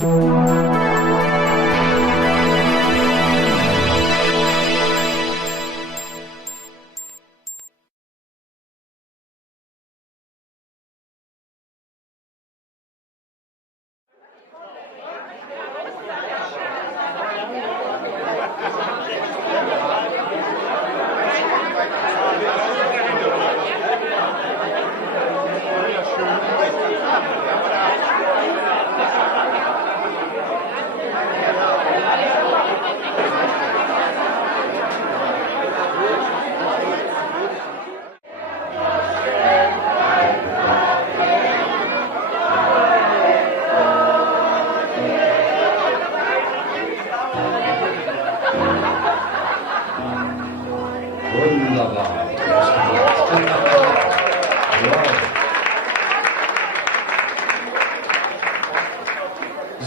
Wunderbar.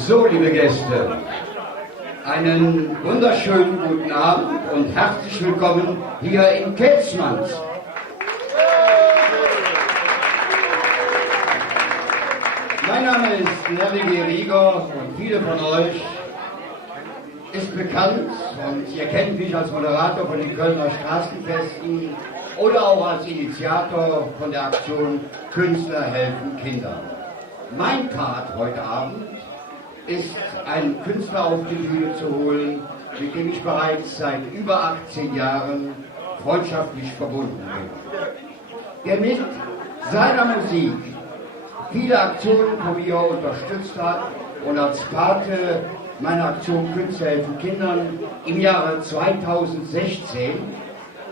So, liebe Gäste, einen wunderschönen guten Abend und herzlich willkommen hier in Kelzmanns. Mein Name ist Nervige Rieger und viele von euch ist bekannt und ihr kennt mich als Moderator von den Kölner Straßenfesten oder auch als Initiator von der Aktion Künstler helfen Kindern. Mein Part heute Abend ist, einen Künstler auf die Bühne zu holen, mit dem ich bereits seit über 18 Jahren freundschaftlich verbunden bin. Der mit seiner Musik viele Aktionen von mir unterstützt hat und als Pate meiner Aktion Künstler helfen Kindern im Jahre 2016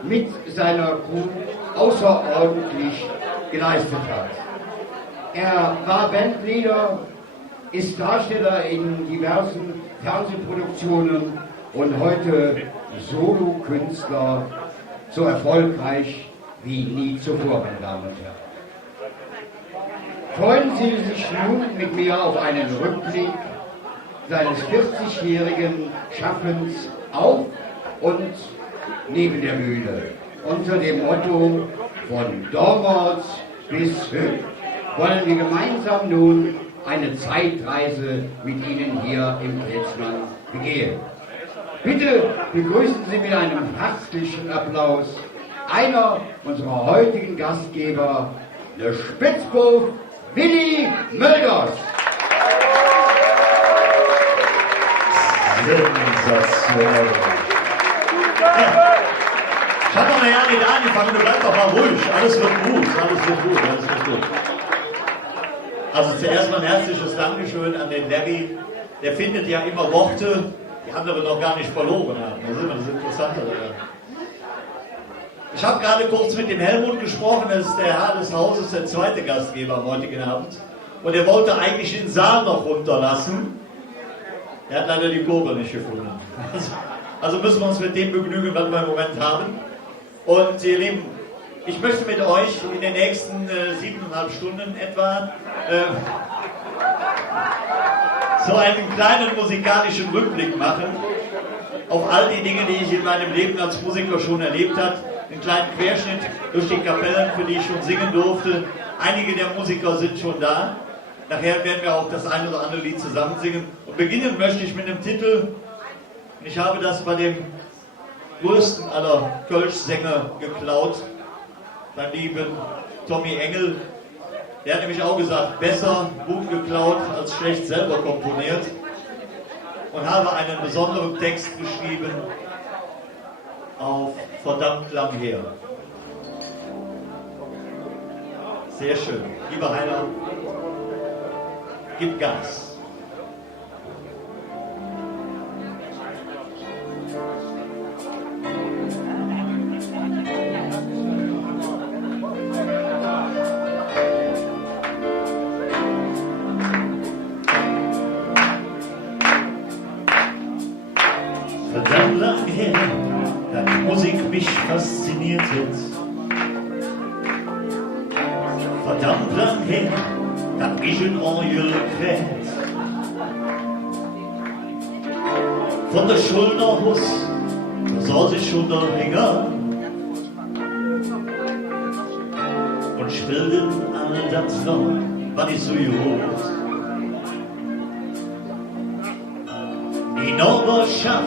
mit seiner Crew außerordentlich geleistet hat. Er war Bandleader, ist Darsteller in diversen Fernsehproduktionen und heute Solokünstler, so erfolgreich wie nie zuvor, meine Damen und Herren. Freuen Sie sich nun mit mir auf einen Rückblick seines 40-jährigen Schaffens auf und neben der Bühne. Unter dem Motto von damals bis heute wollen wir gemeinsam nun eine Zeitreise mit Ihnen hier im Kelzmann begehen. Bitte begrüßen Sie mit einem herzlichen Applaus einer unserer heutigen Gastgeber, der Spitzbub Willi Mölders. Sensationell. Ich habe noch ja nicht angefangen, du bleib doch mal ruhig. Alles wird gut, alles wird gut, alles wird gut. Also zuerst mal ein herzliches Dankeschön an den Larry. Der findet ja immer Worte, die andere noch gar nicht verloren haben. Das ist immer das Interessante. Ich habe gerade kurz mit dem Helmut gesprochen, das ist der Herr des Hauses, der zweite Gastgeber am heutigen Abend. Und er wollte eigentlich den Saal noch runterlassen. Er hat leider die Kurve nicht gefunden. Also müssen wir uns mit dem begnügen, was wir im Moment haben. Und ihr Lieben, ich möchte mit euch in den nächsten 7,5 Stunden etwa so einen kleinen musikalischen Rückblick machen auf all die Dinge, die ich in meinem Leben als Musiker schon erlebt habe. Einen kleinen Querschnitt durch die Kapellen, für die ich schon singen durfte. Einige der Musiker sind schon da. Nachher werden wir auch das eine oder andere Lied zusammen singen. Und beginnen möchte ich mit dem Titel, ich habe das bei dem größten aller Kölsch-Sänger geklaut, beim lieben Tommy Engel. Der hat nämlich auch gesagt, besser gut geklaut als schlecht selber komponiert. Und habe einen besonderen Text geschrieben auf verdammt lang her. Sehr schön. Lieber Heiner, gib Gas. Verdammt lang her, da die Musik mich fasziniert hat. Verdammt lang her, dat ich een Orgel kräht. Von der Schulterhus, da saß ich schon der Hänger und spielten alle das noch, was ich so gut. Die Nachbarschaft,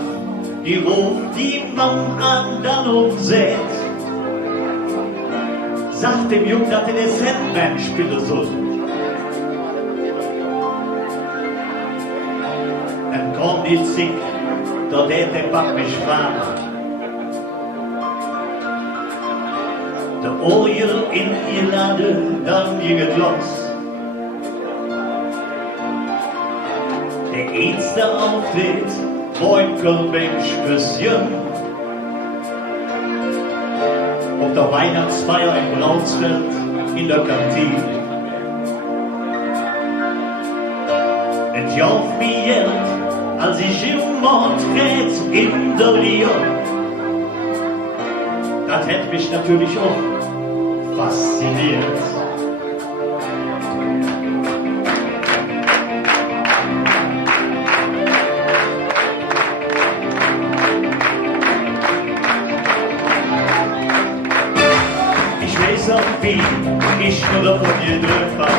die ruft die Mann an, dann umsät. Sagt dem Jungen, dass er den Sandman spielen soll. Dann kommt die Zick, da der Pack mich fragt. Der Oil in ihr Lade, dann geht los. Der erste Auftritt, Beutelbench-Küsschen. Auf der Weihnachtsfeier in Braunsfeld in der Kantine. Es jauft mir Geld, als ich im Mond red in der Lier. Das hätte mich natürlich auch fasziniert. Ich weiß auch, wie ich nur von dir drüber.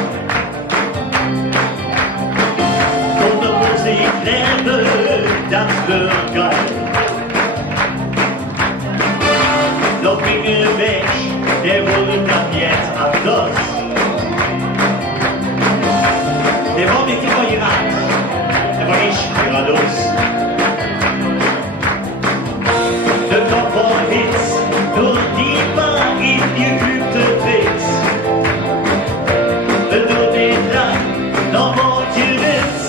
Und der Musik lebe, das wird geil. Doch Dinge weg, der wurde dann jetzt anders. Der war nicht immer gerannt, der war nicht geradeaus. Der Kopf war Hitz, nur die war ihm geübte Tricks. Nur den Lang, noch mal die Witz.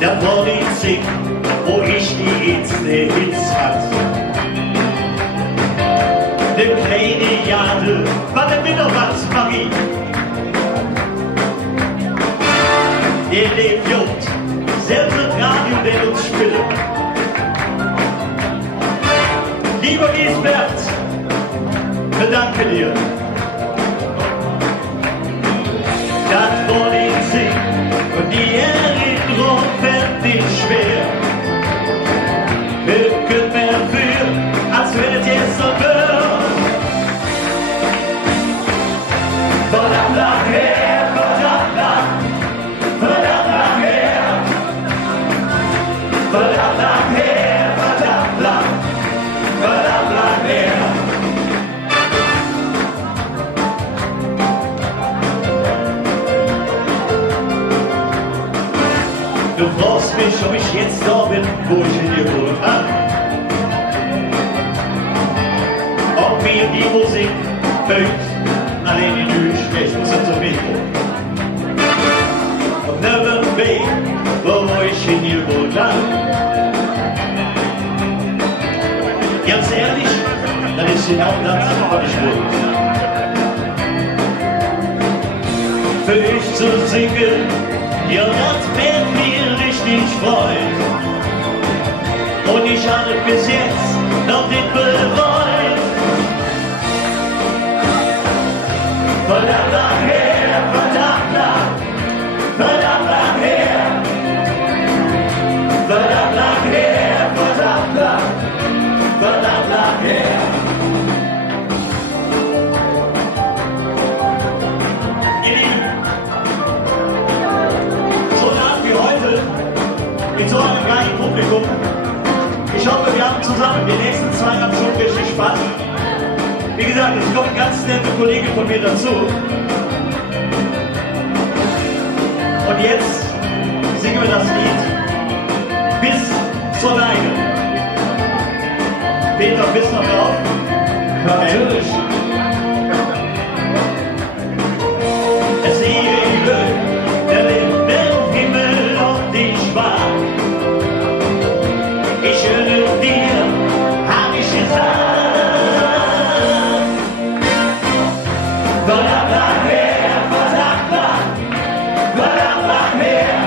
Der Politik, wo ich die erste Hits hat. Ne kleine Jade, warte mir noch was, Marie. Der lebt jung, selbst das Radio, der uns spielt. Lieber Lisbeth, bedanke dir. Das Politik und die Erinnerung fällt nicht schwer. Hücken mehr für, als wenn es jetzt so wird. Verdammt lang her, verdammt lang, verdammt lang her. Verdammt lang her, verdammt lang, verdammt lang her. Du fragst mich, ob ich jetzt da bin, wo ich in dir wohne. Ob mir die Musik fällt, allein du sprichst, muss es so mitkommen. Auf nirgendwo Weg, wo ich in dir wohne. Ganz ehrlich, das ist genau das, was ich will. Für dich zu singen, ja, das wird mir richtig freuen. Und ich habe bis jetzt noch nicht bereut. Verdammt lang her, verdammt lang, verdammt lang her. Verdammt lang her, verdammt lang, verdammt lang her. Ihr Lieben, so ein Abend wie heute, mit so einem kleinen Publikum. Ich hoffe, wir haben zusammen die nächsten 2,5 Stunden richtig Spaß. Wie gesagt, es kommt ein ganz netter Kollege von mir dazu. Und jetzt singen wir das Lied bis zur Neige. Peter, bist du noch drauf? Natürlich. Es liebe, der lebt im Himmel und ich war. Ich höre dir, hab ich gesagt. Verdammt lang her, verdammt lang, verdammt lang her.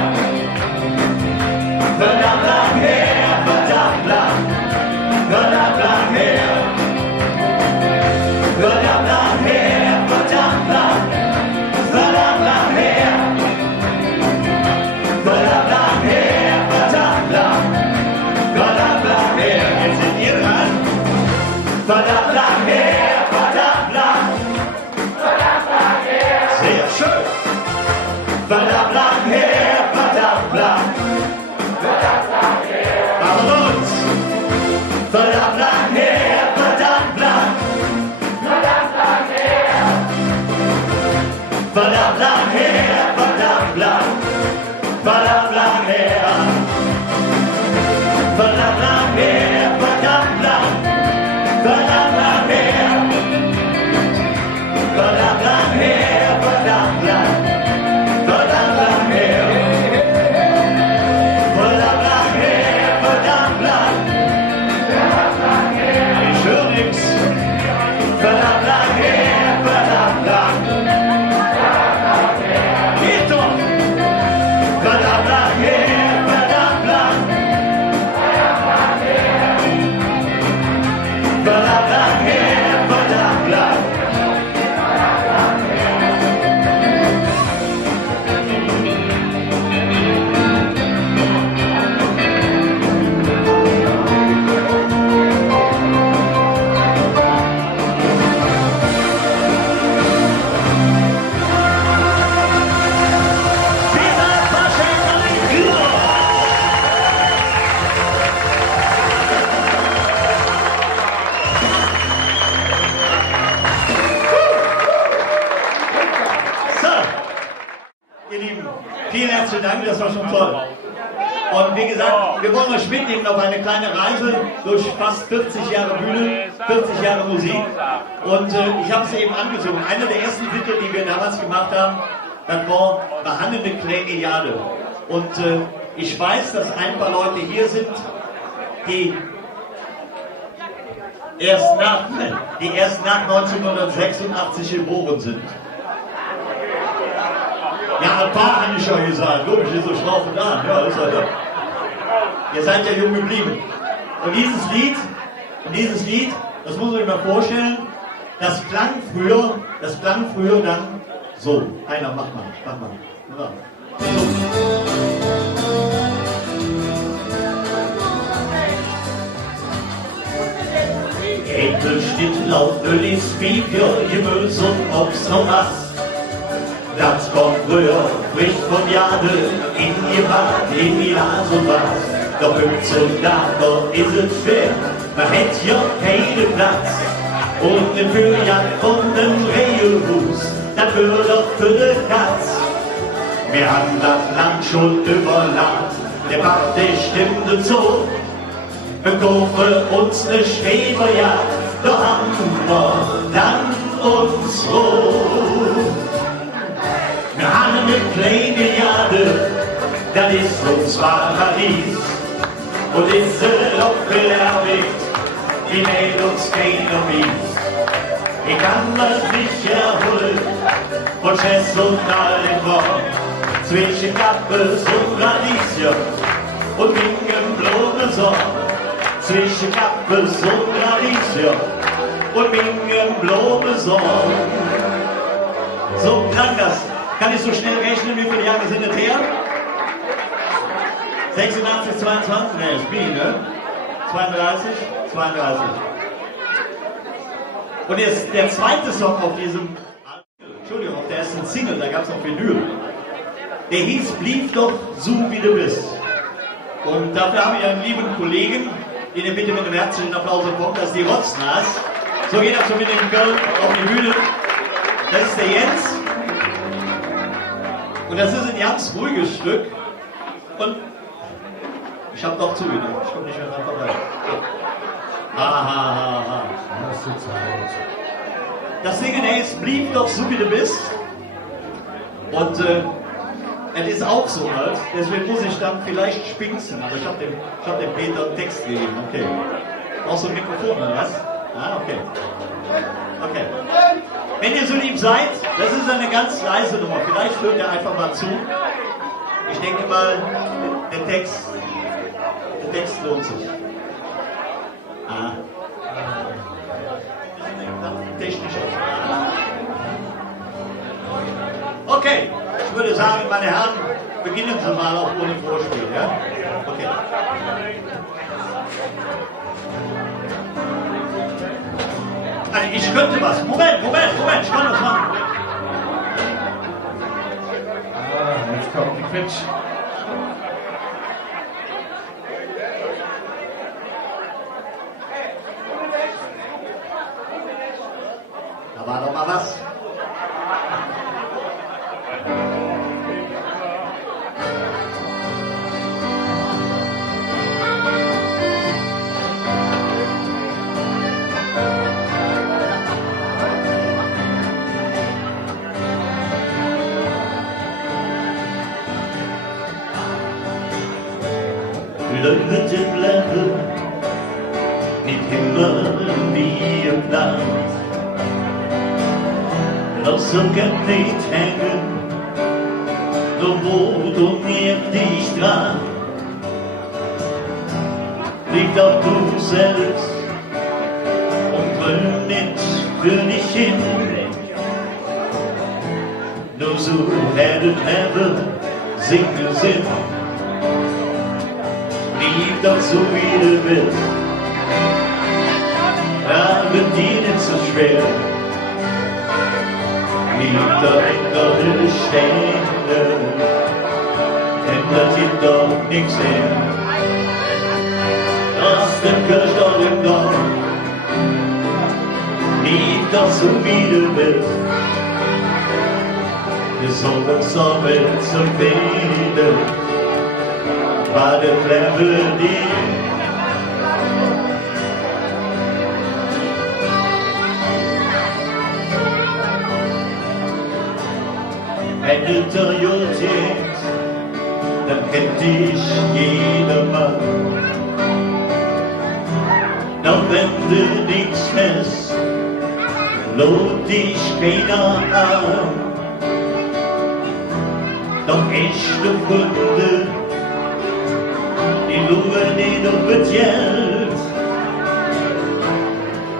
Verdammt lang her, verdammt lang, verdammt lang her. Verdammt lang her, verdammt lang, verdammt lang her. Verdammt lang her, verdammt lang, verdammt lang her. Jetzt sind ihr dran. Verdammt lang her, verdammt lang, verdammt lang her. Sehr schön. verdammt lang her, verdammt lang. Verdammt lang her. Verdammt lang her, verdammt lang. Verdammt lang her. Verdammt lang her, verdammt lang. Verdammt lang her. Verdammt lang her, verdammt lang. Verdammt lang her. Verdammt lang her, verdammt lang. Verdammt lang her. Ich höre nix. Verdammt lang her, verdammt lang. Verdammt lang her. Geht doch. Verdammt lang her, verdammt lang. Verdammt lang her. Verdammt lang her, verdammt lang. Ihr Lieben, vielen herzlichen Dank, das war schon toll. Und wie gesagt, wir wollen euch mitnehmen auf eine kleine Reise durch fast 40 Jahre Bühne, 40 Jahre Musik. Und ich habe es eben angesungen. Einer der ersten Titel, die wir damals gemacht haben, das war Behangene Klänge Jade. Und ich weiß, dass ein paar Leute hier sind, die erst nach 1986 geboren sind. Ja, ein paar habe ich schon gesagt. Logisch, ist so schlau von da. Ja, ist halt da. Ihr seid ja jung geblieben. Und dieses Lied, das muss man sich mal vorstellen, das klang früher dann so. Einer, mach mal. Ja. Äpfelschnitt, Lauböl ist Bier, Gemüse und Obst und was. Das kommt früher, bricht von Jade, in die Wand, in die Nase und was. Doch heutzutage ist es schwer, man hätt ja keinen Platz. Und den Fürjagd von dem Rehefuß, das wird doch für die Katz. Wir haben das Land schon überladen, der Pacht, der stimmte zu. Wir kaufen uns ne Schreberjagd, doch haben wir dann uns Ruhe. Wir haben eine kleine Jade, das ist uns Paradies. Und diese Loppel erweckt, die mäht uns keiner mies. Ich kann das nicht erholen, von Chess und allen Wort. Zwischen Kappes und Radieschen und Bingen bloße Sorgen. Zwischen Kappes und Radieschen und Bingen bloße Sorgen. So klang das. Kann ich so schnell rechnen, wie viele Jahre sind es her? 86, 22, ne, ist wie, ne? 32? Und jetzt der zweite Song auf diesem, Entschuldigung, auf der ersten Single, da gab es noch Vinyl. Der hieß Blieb doch so wie du bist. Und dafür habe ich einen lieben Kollegen, den ihr bitte mit einem herzlichen Applaus bekommt, das ist die Rotznase. So geht er schon mit dem Köln auf die Bühne. Das ist der Jens. Und das ist ein ganz ruhiges Stück. Und ich habe doch zugehört. Ich komme nicht mehr dran vorbei. Ha. Das Singen heißt Blieb doch so wie du bist. Und es ist auch so halt. Deswegen muss ich dann vielleicht spinksen. Aber ich hab dem Peter einen Text gegeben. Okay. Brauchst du ein Mikrofon oder was? Ah, okay. Okay. Wenn ihr so lieb seid, das ist eine ganz leise Nummer. Vielleicht hört ihr einfach mal zu. Ich denke mal, der Text lohnt sich. Ah. Technisch. Okay, ich würde sagen, meine Herren, beginnen Sie mal auch ohne Vorspiel, ja? Okay. Also ich könnte was. Moment, ich kann das machen. Jetzt kommt die Quitsch. Da war doch mal was. Blütenblätter, nicht immer wie geplant. Lass so gern nicht hängen, nur wo du mir dich dran. Liegt auch du selbst und brüll nicht für dich hin. Nur so hättet Heaven singen Sinn. Lieb doch so wie du bist, aber dir nicht so schwer. Lieb doch einfach die Stände, ändert sich doch nichts mehr. Lass den Kirch doch im Dorf, lieb doch so wie du bist. Wir sollen uns aber zum Beten. War der Level dir. Wenn du Toyotix, dann kennt dich jedermann. Doch wenn du nichts hast, lobt dich keiner an. Doch echte Freunde, die luren nicht auf das Geld.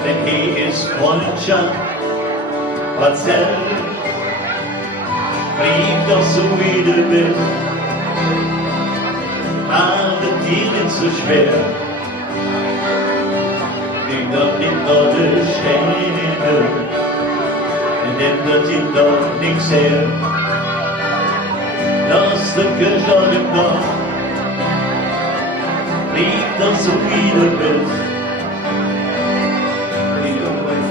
Denn hier ist Freundschaft, was zählt. Blieb doch so wie du bist, aber dir nicht so schwer. Blieb doch nicht nur die Stände, denn ändert sich doch nichts her. Lass den Kirch an dem Dorf, lieb doch so wie du bist. Die Jungen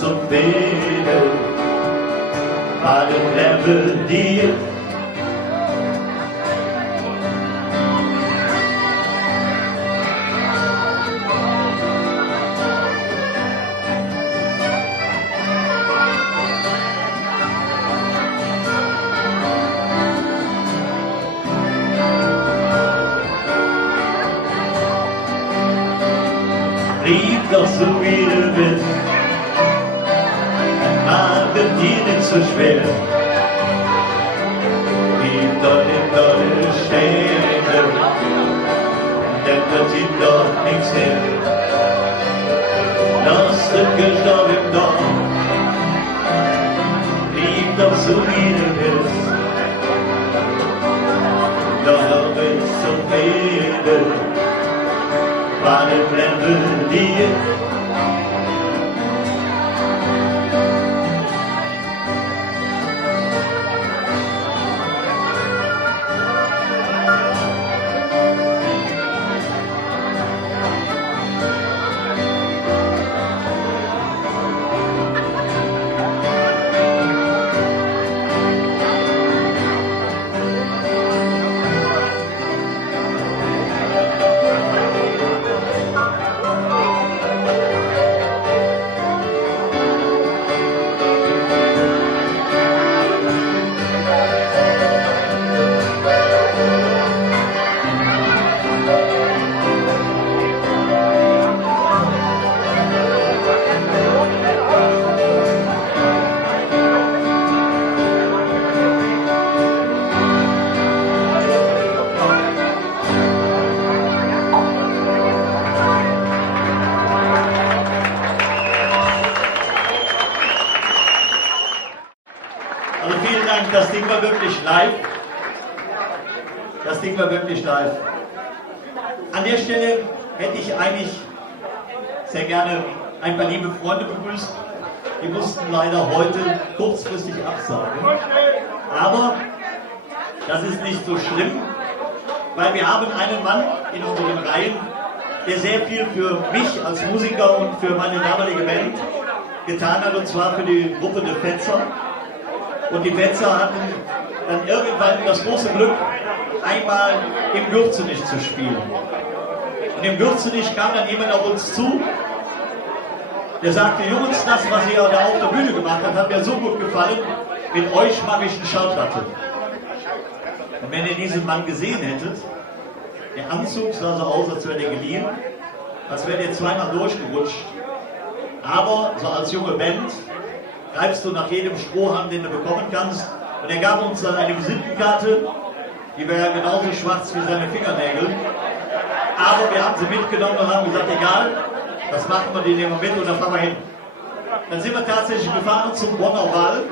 so viele, war dem Level dir. Lieb doch so wie du bist, aber dir nicht so schwer. Lieb doch nicht deine Stände, denn das sieht doch nichts her. Lass den Kirch doch im Dorf, lieb doch so wie du bist. Doch ist so viele, war der Level dir. Also vielen Dank, das Ding war wirklich live. Das Ding war wirklich live. An der Stelle hätte ich eigentlich sehr gerne ein paar liebe Freunde begrüßt. Die mussten leider heute kurzfristig absagen. Aber das ist nicht so schlimm, weil wir haben einen Mann in unseren Reihen, der sehr viel für mich als Musiker und für meine damalige Band getan hat, und zwar für die Gruppe The Fetzer. Und die Fetzer hatten dann irgendwann das große Glück, einmal im Gürzenich zu spielen. Und im Gürzenich kam dann jemand auf uns zu, der sagte: Jungs, das, was ihr da auf der Bühne gemacht habt, hat mir so gut gefallen, mit euch mache ich eine Schallplatte. Und wenn ihr diesen Mann gesehen hättet, der Anzug sah so aus, als wäre der geliehen, als wäre der zweimal durchgerutscht. Aber so als junge Band greifst du nach jedem Strohhalm, den du bekommen kannst. Und er gab uns dann eine Visitenkarte, die war ja genauso schwarz wie seine Fingernägel. Aber wir haben sie mitgenommen und haben gesagt: egal, das machen wir, die nehmen wir mit und dann fahren wir hin. Dann sind wir tatsächlich gefahren zum Bonner Wall,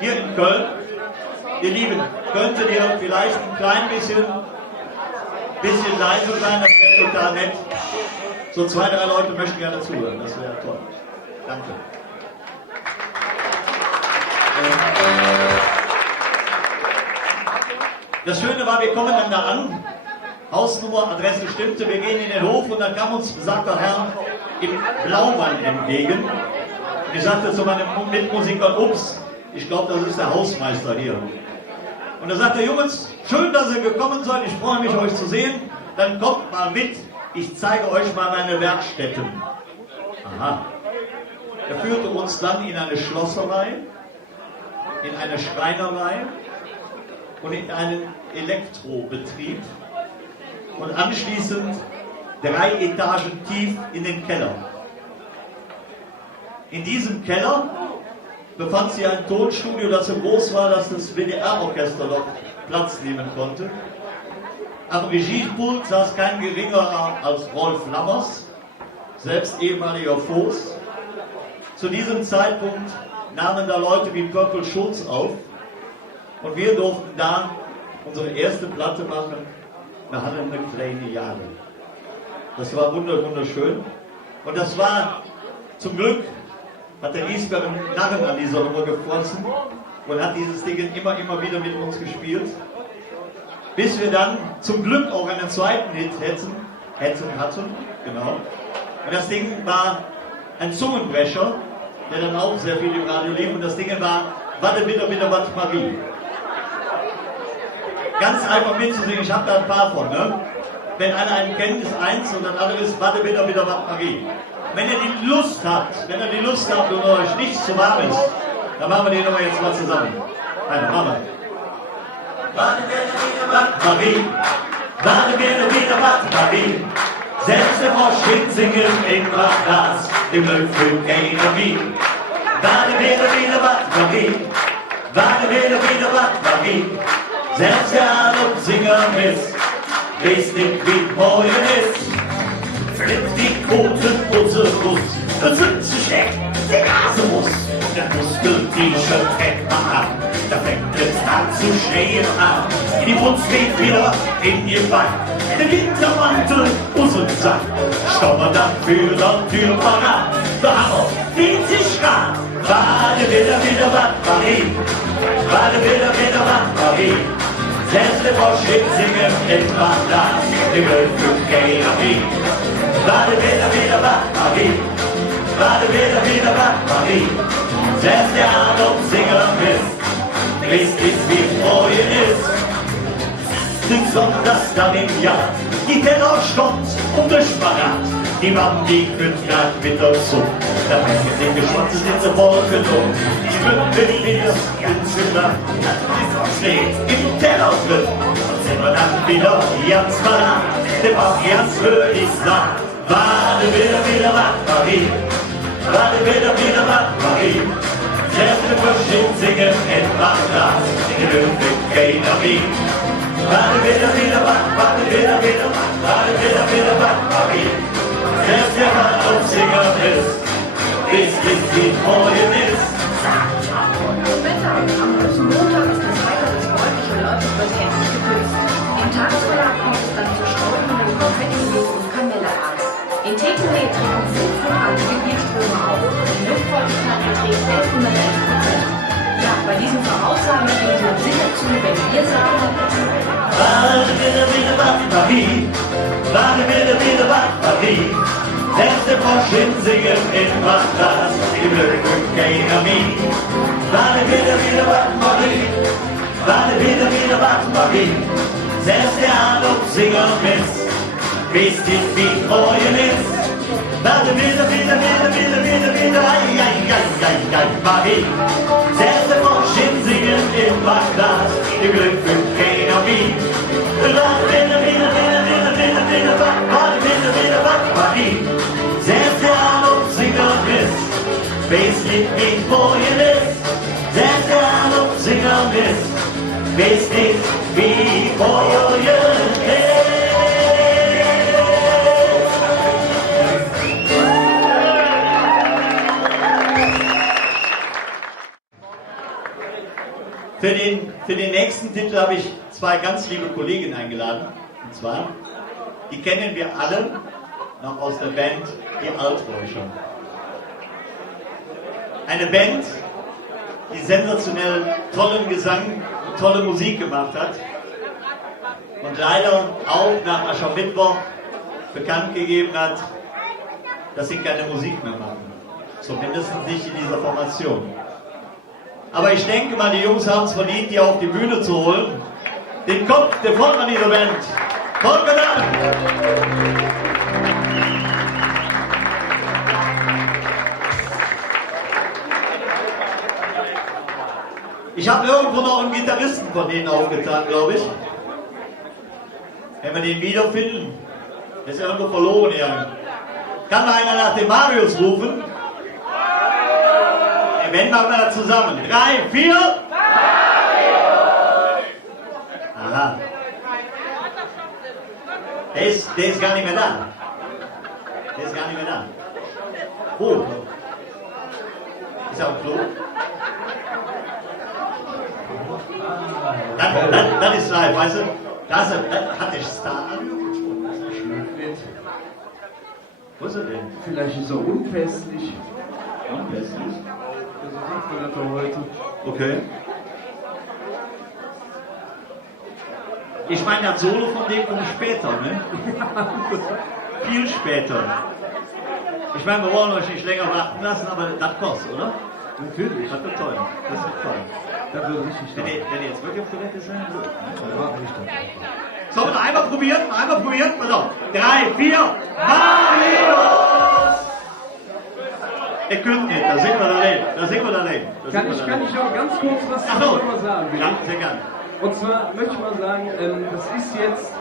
hier in Köln. Ihr Lieben, könntet ihr vielleicht ein klein bisschen leise sein, das wäre total nett. So 2, 3 Leute möchten gerne zuhören, das wäre toll. Danke. Das Schöne war, wir kommen dann da an, Hausnummer, Adresse stimmte, wir gehen in den Hof und dann kam uns besagter Herr im Blaumann entgegen. Und ich sagte zu meinem Mitmusiker: ups, ich glaube, das ist der Hausmeister hier. Und er sagte: Jungs, schön, dass ihr gekommen seid, ich freue mich, euch zu sehen. Dann kommt mal mit, ich zeige euch mal meine Werkstätten. Aha. Er führte uns dann in eine Schlosserei, in eine Schreinerei und in einen Elektrobetrieb und anschließend 3 Etagen tief in den Keller. In diesem Keller befand sich ein Tonstudio, das so groß war, dass das WDR-Orchester dort Platz nehmen konnte. Am Regiepult saß kein geringerer als Rolf Lammers, selbst ehemaliger Voß. Zu diesem Zeitpunkt nahmen da Leute wie Purple Schulz auf und wir durften da unsere erste Platte machen, wir hatten eine kleine Jahre. Das war wunderschön und das war zum Glück, hat der Giesberg einen Narren an dieser Nummer gefrossen und hat dieses Ding immer wieder mit uns gespielt, bis wir dann zum Glück auch einen zweiten Hit hatten, genau. Und das Ding war ein Zungenbrecher, der dann auch sehr viel im Radio lief, und das Ding war Warte bitte, was Marie. Ganz einfach mitzusingen, ich habe da ein paar von, ne? Wenn einer einen kennt, ist 1 und das andere ist Warte bitte, was Marie. Wenn ihr die Lust habt und euch nicht zu warm ist, dann machen wir die Nummer jetzt mal zusammen. Eine Mama. Warte bitte, was Marie. Warte bitte, was Marie. Selbst der Frosch hinsingen in Glas, im Löffel keiner wie. Warte bitte, was Marie. Warte bitte, was Marie. Selbst der Adopsinger misst, weiß nicht, wie morgen ist. Flippt die Kotenputze Brust, das Hütze steckt, die Nase muss, der Muskel-T-Shirt fängt man an, da fängt es an zu schneien an. Die Brust geht wieder in ihr Bein, der Wintermantel, Usen Sack, stommern dann für der Tür voran. Der Hammer, 40 Grad, warte wieder, was Marie, warte wieder, was Marie. Selbst der Frosch singen in Bagdad, die Wölfe gehen auf ihn. Warte wieder, was Marie. Warte wieder, was Marie. Selbst der Adopsinger ist, wisst ist, wie Freuen ist. Sind sonntags dann im Jahr, die Teller stont und der Spagat. Die Mann, die könnt grad mit der Suppe, da hängen die Geschmack sind so Wolken um. Ich bin wieder ins Geschmack, die steht im Teller drin. Und sind wir dann wieder ganz verlangt, der Bauch ganz höher ist nach. Warte wieder, was Marie. Warte wieder, was Marie. Selbst der Burschen singen in Bagdad, die Löwe gehen auf ihn. Warte wieder, warte wieder, was Marie. Selbst der Adopsinger ist, wisst nicht, wie morgen ist. Wetter. Am großen Montag ist das Wetter das bräunliche Nördlich wird endlich geküsst. Im Tagesverlag kommt es dann zu sträubenden Konfetti und Kamelleras. In Tekelé treten 500 Gebirgsströme auf. Die Luftfeuchtigkeit beträgt 1111%. Ja, bei diesen Voraussagen stehen Sie uns sicher zu, wenn wir sagen: Warte wieder, was Marie. Warte wieder Batterie. Selbst der Frosch singen in Wasser, die Blöcke keiner mich. Warte wieder Batterie. Warte wieder Batterie. Selbst der Adolf Singer misst, wisst ihr wie freuen ist. Warte wieder, Marie. Selbst der Frosch singen im Bachglas, die Glück keiner wie. Warte wieder, Marie. Selbst der Adolf Singer misst, wisst ihr wie freuen ist. Selbst der Adolf Singer misst, wisst ihr wie freuen ist. Für den nächsten Titel habe ich zwei ganz liebe Kollegen eingeladen. Und zwar, die kennen wir alle noch aus der Band Die Alträucher. Eine Band, die sensationell tollen Gesang und tolle Musik gemacht hat und leider auch nach Aschermittwoch bekannt gegeben hat, dass sie keine Musik mehr machen. Zumindest nicht in dieser Formation. Aber ich denke mal, die Jungs haben es verdient, die auf die Bühne zu holen. Den Kopf, der Frontmann dieser Band. Volker Dahmen! Ich habe irgendwo noch einen Gitarristen von denen aufgetan, glaube ich. Wenn wir den wiederfinden, ist er irgendwo verloren hier. Kann mal einer nach dem Marius rufen? Wenn machen wir das zusammen. 3, 4. Aha. Der ist gar nicht mehr da. Der ist gar nicht mehr da. Wo? Ist er auf Klo? Das ist live, weißt du? Das hat der Star. Wo ist er denn? Vielleicht ist er unfestlich. Unfestlich? Heute. Okay. Ich meine, das Solo von dem kommt später, ne? Viel später. Ich meine, wir wollen euch nicht länger warten lassen, aber das kostet, oder? Natürlich. Das wird toll. Das wird toll. Das wird richtig Wenn ihr jetzt wirklich auf Toilette sein wird. Ja, richtig. Sollen wir noch einmal probieren? Pass auf. 3, 4. Marius! Ihr könnt nicht, da sind wir daneben. Kann ich noch ganz kurz was darüber sagen? Ja, sehr gerne. Und zwar möchte ich mal sagen, das ist jetzt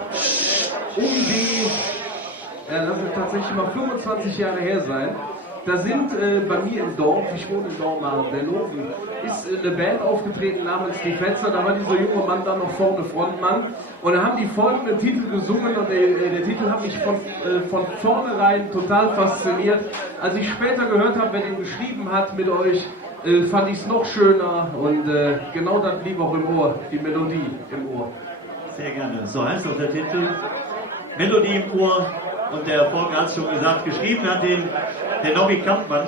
um die, das wird tatsächlich mal 25 Jahre her sein. Da sind bei mir im Dorf, ich wohne in Dormagen-Benno, ist eine Band aufgetreten namens Die Fetzer. Da war dieser junge Mann dann noch vorne Frontmann. Und da haben die folgenden Titel gesungen und der Titel hat mich von vornherein total fasziniert. Als ich später gehört habe, wer den geschrieben hat mit euch, fand ich es noch schöner und genau das blieb auch im Ohr, die Melodie im Ohr. Sehr gerne. So heißt auch der Titel. Melodie im Ohr. Und der Volker hat es schon gesagt, geschrieben hat den der Nobby Kampmann.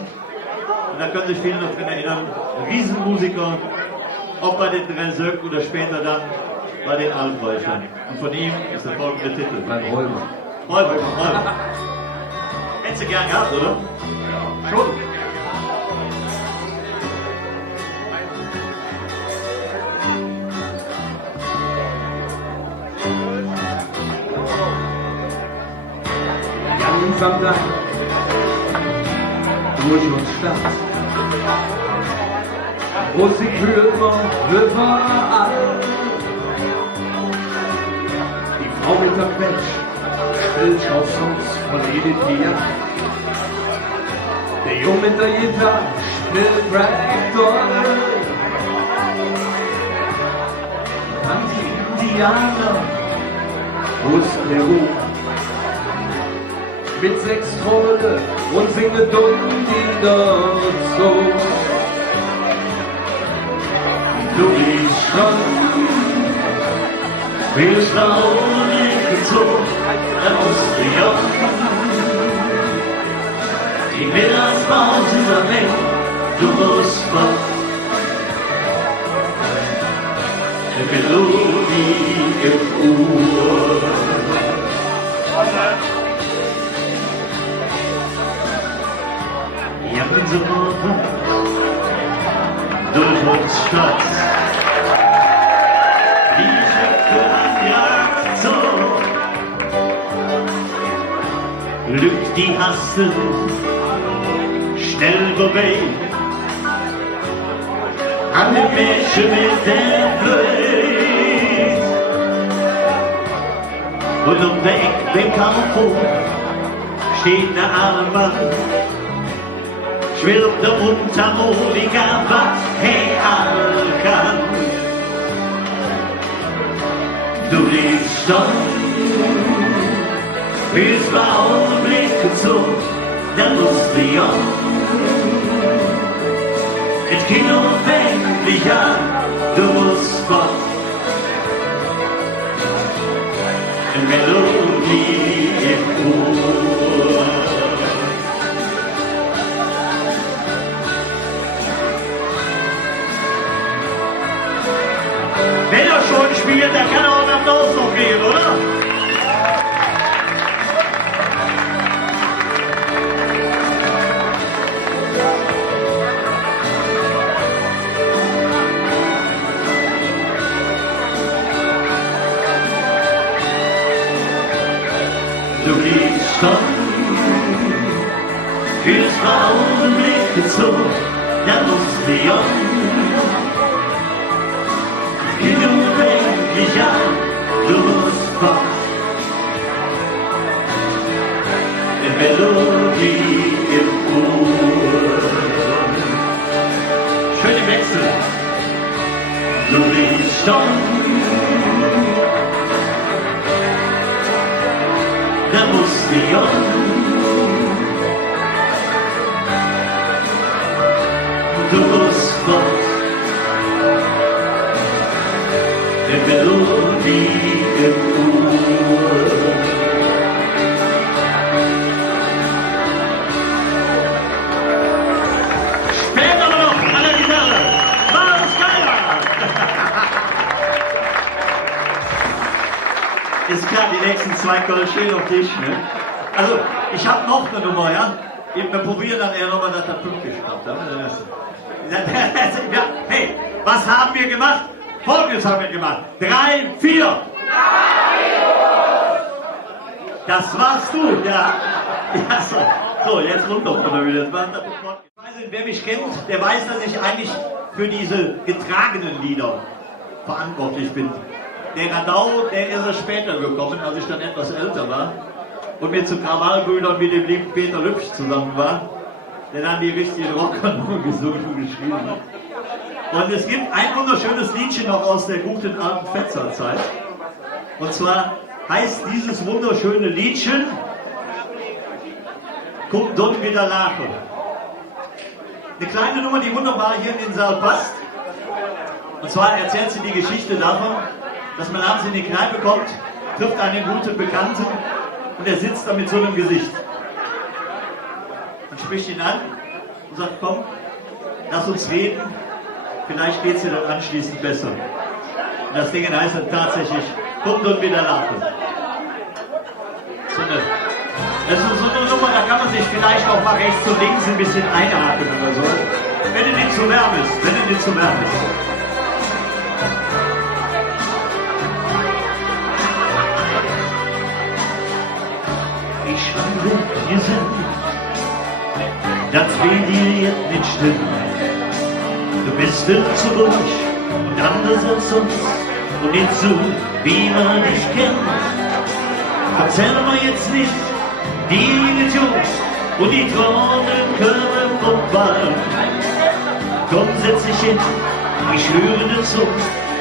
Und da können sich viele noch dran erinnern. Riesenmusiker, ob bei den drei Söcken oder später dann bei den Alträuchern. Und von ihm ist der folgende Titel. Mein Räuber. Räuber. Hättest du gern gehabt, oder? Schon. Langsam da, durch uns Stadt. Musik hört man überall. Die Frau mit der Quetsch spielt Chansons von Edith Piaf. Der Junge mit der Gitarre spielt Ragdoll. Und die Indianer aus Peru mit 6 Trommeln und singe dumm die dazu. Du bist schon viel schlaulich gezogen aus Lyon. Die Mittagspause war weg, du musst fort. Die Melodie im Uhr. Ich bin so durch uns Stadt. Die Schöpfe anjagt so. Glück die Hasse schnell vorbei. An den Menschen mit der Blöd. Und um der Eckbank am Hof steht der arme Mann. Schwirrt der Mundharmonika, was hey all kann. Du liegst schon, fühlst bei Augenblicken so, dann musst du ja. Das Kino fängt dich an, du musst fort. Eine Melodie im Ohr. Wenn er schon spielt, dann kann er auch am Applaus noch gehen, oder? Du liegst schon, fühlst bei Augenblicken so, dann musst du ja. Du fängst dich an, du musst fort. Eine Melodie im Ohr. Schöne Wechsel. Du liegst schon, da musst du ja. Du musst fort. Eine Melodie im Ohr. Später noch an der Gitarre, Marius Geiger. Ist klar, die nächsten zwei Gold stehen auf dich, ne? Also, ich habe noch eine Nummer, ja? Wir probieren dann eher nochmal, dass er pünktlich klappt. Ja, hey, was haben wir gemacht? Folgendes haben wir gemacht. 3, 4. Das warst du, ja. Ja so, jetzt runter von wieder. Ich weiß nicht, wer mich kennt, der weiß, dass ich eigentlich für diese getragenen Lieder verantwortlich bin. Der Radau, der ist erst später gekommen, als ich dann etwas älter war und mit zu Krawallbrüdern mit dem lieben Peter Lübsch zusammen war, der dann die richtigen Rock'n'Roll gesungen und geschrieben hat. Und es gibt ein wunderschönes Liedchen noch aus der guten alten Fetzer-Zeit. Und zwar heißt dieses wunderschöne Liedchen Kommt dort wieder lachen. Eine kleine Nummer, die wunderbar hier in den Saal passt. Und zwar erzählt sie die Geschichte davon, dass man abends in die Kneipe kommt, trifft einen guten Bekannten und er sitzt da mit so einem Gesicht. Man spricht ihn an und sagt, komm, lass uns reden. Vielleicht geht es dir dann anschließend besser. Und das Ding heißt dann tatsächlich, kommt und wieder lachen. Das ist so eine Nummer, da kann man sich vielleicht auch mal rechts und links ein bisschen einatmen oder so. Wenn es nicht zu warm ist, wenn es nicht zu warm ist. Ich habe gesehen, das will dir jetzt nicht stimmen. Du bist viel zu ruhig und anders als sonst und nicht so, wie man dich kennt. Erzähl mir jetzt nicht die Illusion und die Träume können vorbei. Komm, setz dich hin, ich schwöre dir zu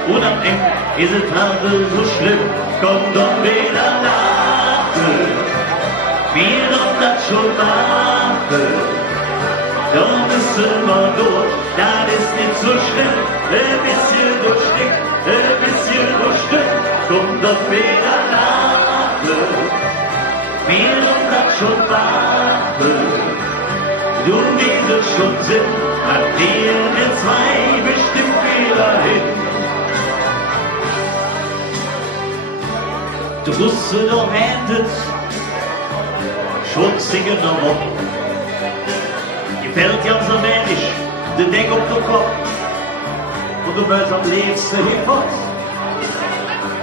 und am Ende ist es alles so schlimm. Komm doch wieder lachen, wir doch das schon machen. Doch müssen wir durch, das ist nicht so schlimm. Ein bisschen durchsteckt, ein bisschen durchsteckt. Komm doch wieder lachen, wir doch das schon machen. Du wirst schon Sinn, an dir wir zwei bestimmt wieder hin. Du wusstest doch, hättest schon singen noch. Gefällt ganz allmählich, der Denk auf den Kopf. Und du wirst am liebsten hier fort.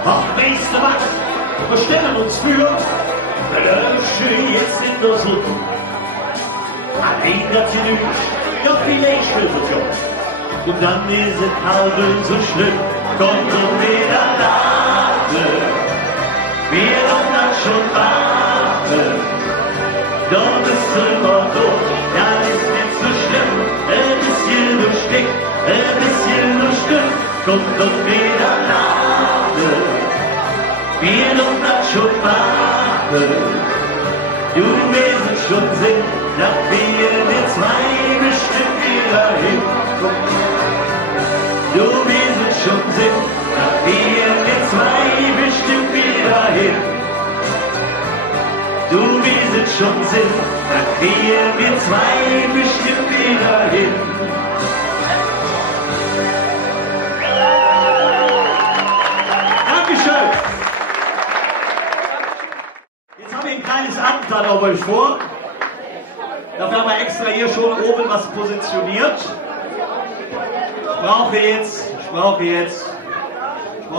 Ach, weißt du was? Wir stellen uns für. Schön jetzt in der Sonne. Allein das genügt, doch vielleicht wird es ja. Und dann ist es halb so schlimm. Kommt und wieder lachen. Wir haben das schon warten. Doch bis immer durch, ja, ist nicht so schlimm. Ein bisschen nur Stick, ein bisschen nur Stück. Kommt und wieder lachen. Wir haben das schon warten. Du wirst schon sehen, dass wir zwei bestimmt wieder hinkommen. Du wirst schon sehen, dass wir zwei bestimmt wieder hin. Du wirst schon sehen, dass wir zwei bestimmt wieder hin. Dankeschön. Jetzt habe ich ein kleines Attentat auf euch vor. Dafür haben wir extra hier schon oben was positioniert. Ich brauche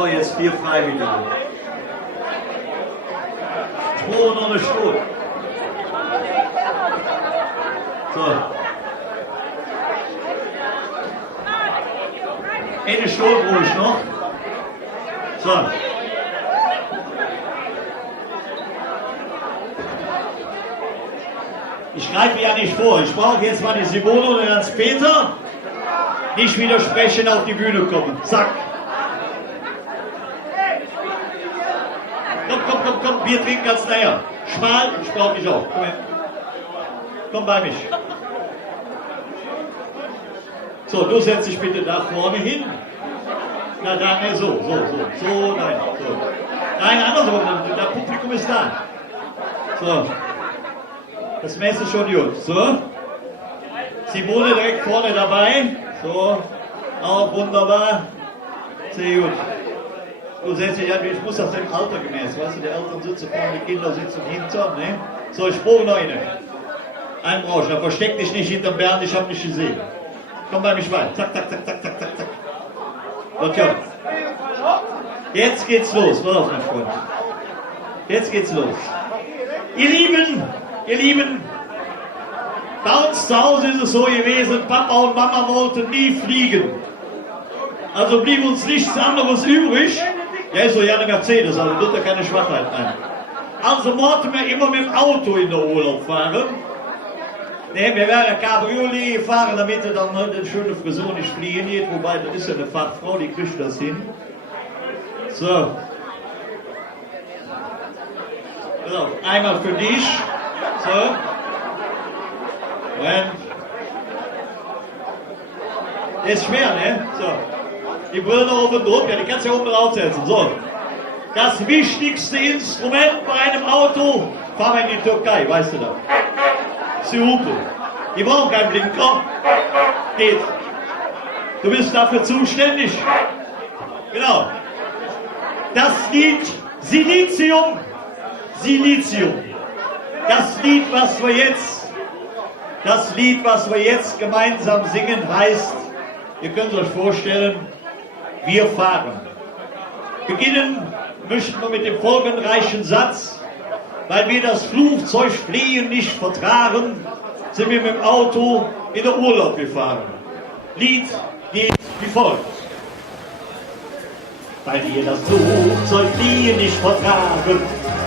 jetzt 4 Freiwillige. Ich brauche noch eine Stunde. So. Eine Stunde brauche ich noch. So. Ich greife ja nicht vor. Ich brauche jetzt mal die Simone und den Hans-Peter. Nicht widersprechen, auf die Bühne kommen. Zack. Komm, Bier trinken ganz näher. Schmal, ich brauche dich auch. Komm her. Komm bei mich. So, du setz dich bitte da vorne hin. Na, da, ne, so, nein, so. Nein, andersrum, das Publikum ist da. So. Das Messer schon gut. So. Simone direkt vorne dabei. So. Auch wunderbar. Sehr gut. Du setzt dich an, ich muss das dem Alter gemäß. Weißt du, die Eltern sitzen vorne, die Kinder sitzen hinter. Ne? So, ich brauche noch einen. Einen brauche ich. Dann versteck dich nicht hinterm Bernd, ich habe nicht gesehen. Komm bei mich rein. Zack, zack, zack, zack, zack, zack, zack. Okay. Jetzt geht's los. Pass auf, mein Freund. Jetzt geht's los. Ihr Lieben, bei uns zu Hause ist es so gewesen, Papa und Mama wollten nie fliegen. Also blieb uns nichts anderes übrig. Ja, ist so ja eine Mercedes, also tut da keine Schwachheit ein. Also wollten wir immer mit dem Auto in den Urlaub fahren. Ne, wir werden Cabriolet gefahren, damit er dann eine schöne Frisur nicht fliegen geht. Wobei, das ist ja eine Fachfrau, die kriegt das hin. So. So, einmal für dich. So. Moment. Das ist schwer, ne? So. Die Brille oben drauf, ja, die kannst du ja oben draufsetzen. So. Das wichtigste Instrument bei einem Auto, fahren wir in die Türkei, weißt du das? Die Hupe. Die brauchen keinen Blinker. Geht. Du bist dafür zuständig. Genau. Das Lied Silizium. Das Lied, was wir jetzt gemeinsam singen, heißt, ihr könnt euch vorstellen, wir fahren. Beginnen möchten wir mit dem folgenreichen Satz: Weil wir das Flugzeug fliehen nicht vertragen, sind wir mit dem Auto in den Urlaub gefahren. Lied geht wie folgt. Weil wir das Flugzeug fliehen nicht vertragen,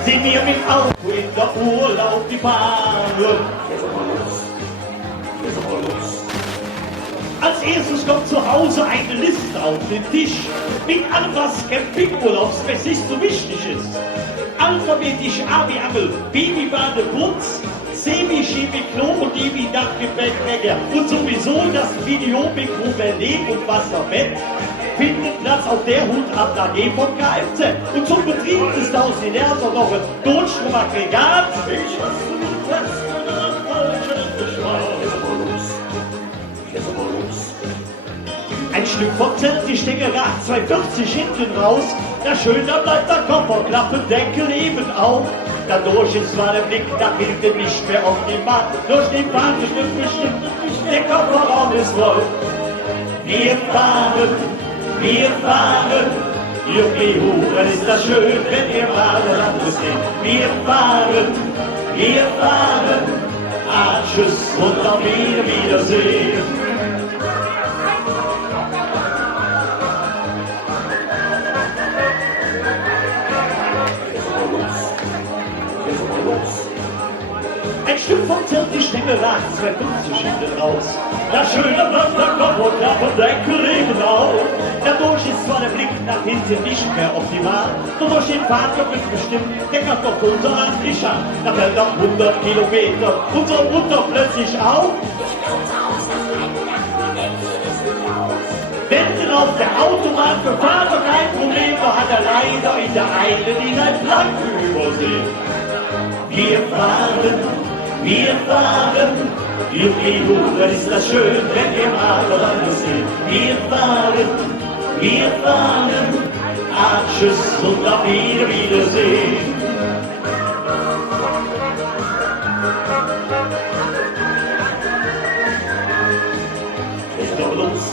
sind wir mit dem Auto in den Urlaub gefahren. Als erstes kommt zu Hause eine Liste auf den Tisch mit allem, was campingurlaubsmäßig so wichtig ist. Alphabetisch A wie Angel, B wie Bade Putz, C wie Ski wie Klo und D wie Dachgepäckträger. Und sowieso das Videomikro Berlin und Wasserbett finden Platz auf der Hut ab AG von Kfz. Und zum Betrieb des Haus in Erster noch ein Notstromaggregat. Ein Stück vom Zelt, die Steckerad 240 hinten raus. Na schön, da bleibt der Kofferklappendeckel eben auf. Dadurch ist zwar der Blick nach hinten nicht mehr auf die Bahn, durch den Bahnstück bestimmt, der Kofferraum ist voll. Wir fahren, Juhu, dann ist das schön, wenn wir mal Land sehen. Wir fahren, tschüss und auf Wiedersehen. Ein Stück vom Zelt, die Stängel lag, 2 Kunstgeschichten raus. Das schöne Blatt, da kommt und da von dein Kollegen auf. Dadurch ist zwar der Blick nach hinten nicht mehr optimal, nur durch den Fahrtlook ist bestimmt der Kartoffelunter an dich an. Da fällt auf 100 Kilometer unsere Mutter plötzlich auf. Wenn auf der Autobahn für Vater kein Problem war, hat er leider in der Eile die Leitplanken übersehen. Wir fahren, Juhu, dann ist das schön, wenn wir mal Land sehen. Wir fahren, tschüss und auf Wiedersehen. Ist doch los.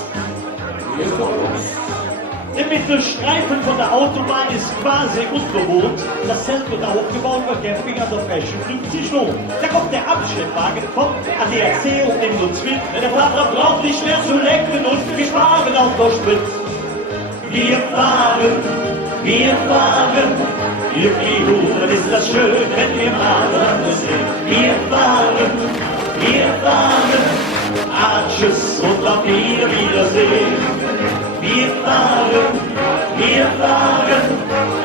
Der Mittelstreifen von der Autobahn ist quasi unbewohnt. Das Zelt wird da hochgebaut, wird der Finger so fresh 50 Lohn. Da kommt der Abschleppwagen vom ADAC und nimmt uns mit. Der Fahrer braucht nicht mehr zu lenken und wir sparen auch noch Sprit. Wir fahren, Juhu, dann ist das schön, wenn wir mal Land sehen. Wir fahren, tschüss und auf Wiedersehen. Wir fahren,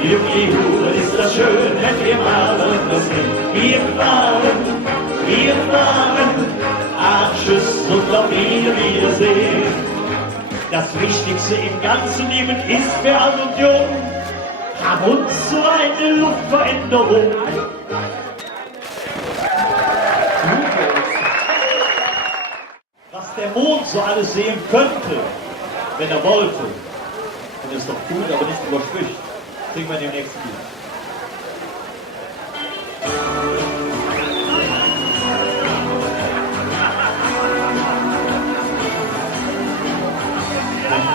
Juhu, dann ist das schön, wenn wir mal Land sehen. Wir fahren, tschüss und auf Wiedersehen. Das Wichtigste im ganzen Leben ist für alle und jung, haben uns so eine Luftveränderung. Was der Mond so alles sehen könnte, wenn er wollte, dann ist doch gut, aber nicht überspricht. Kriegen wir in dem nächsten Lied.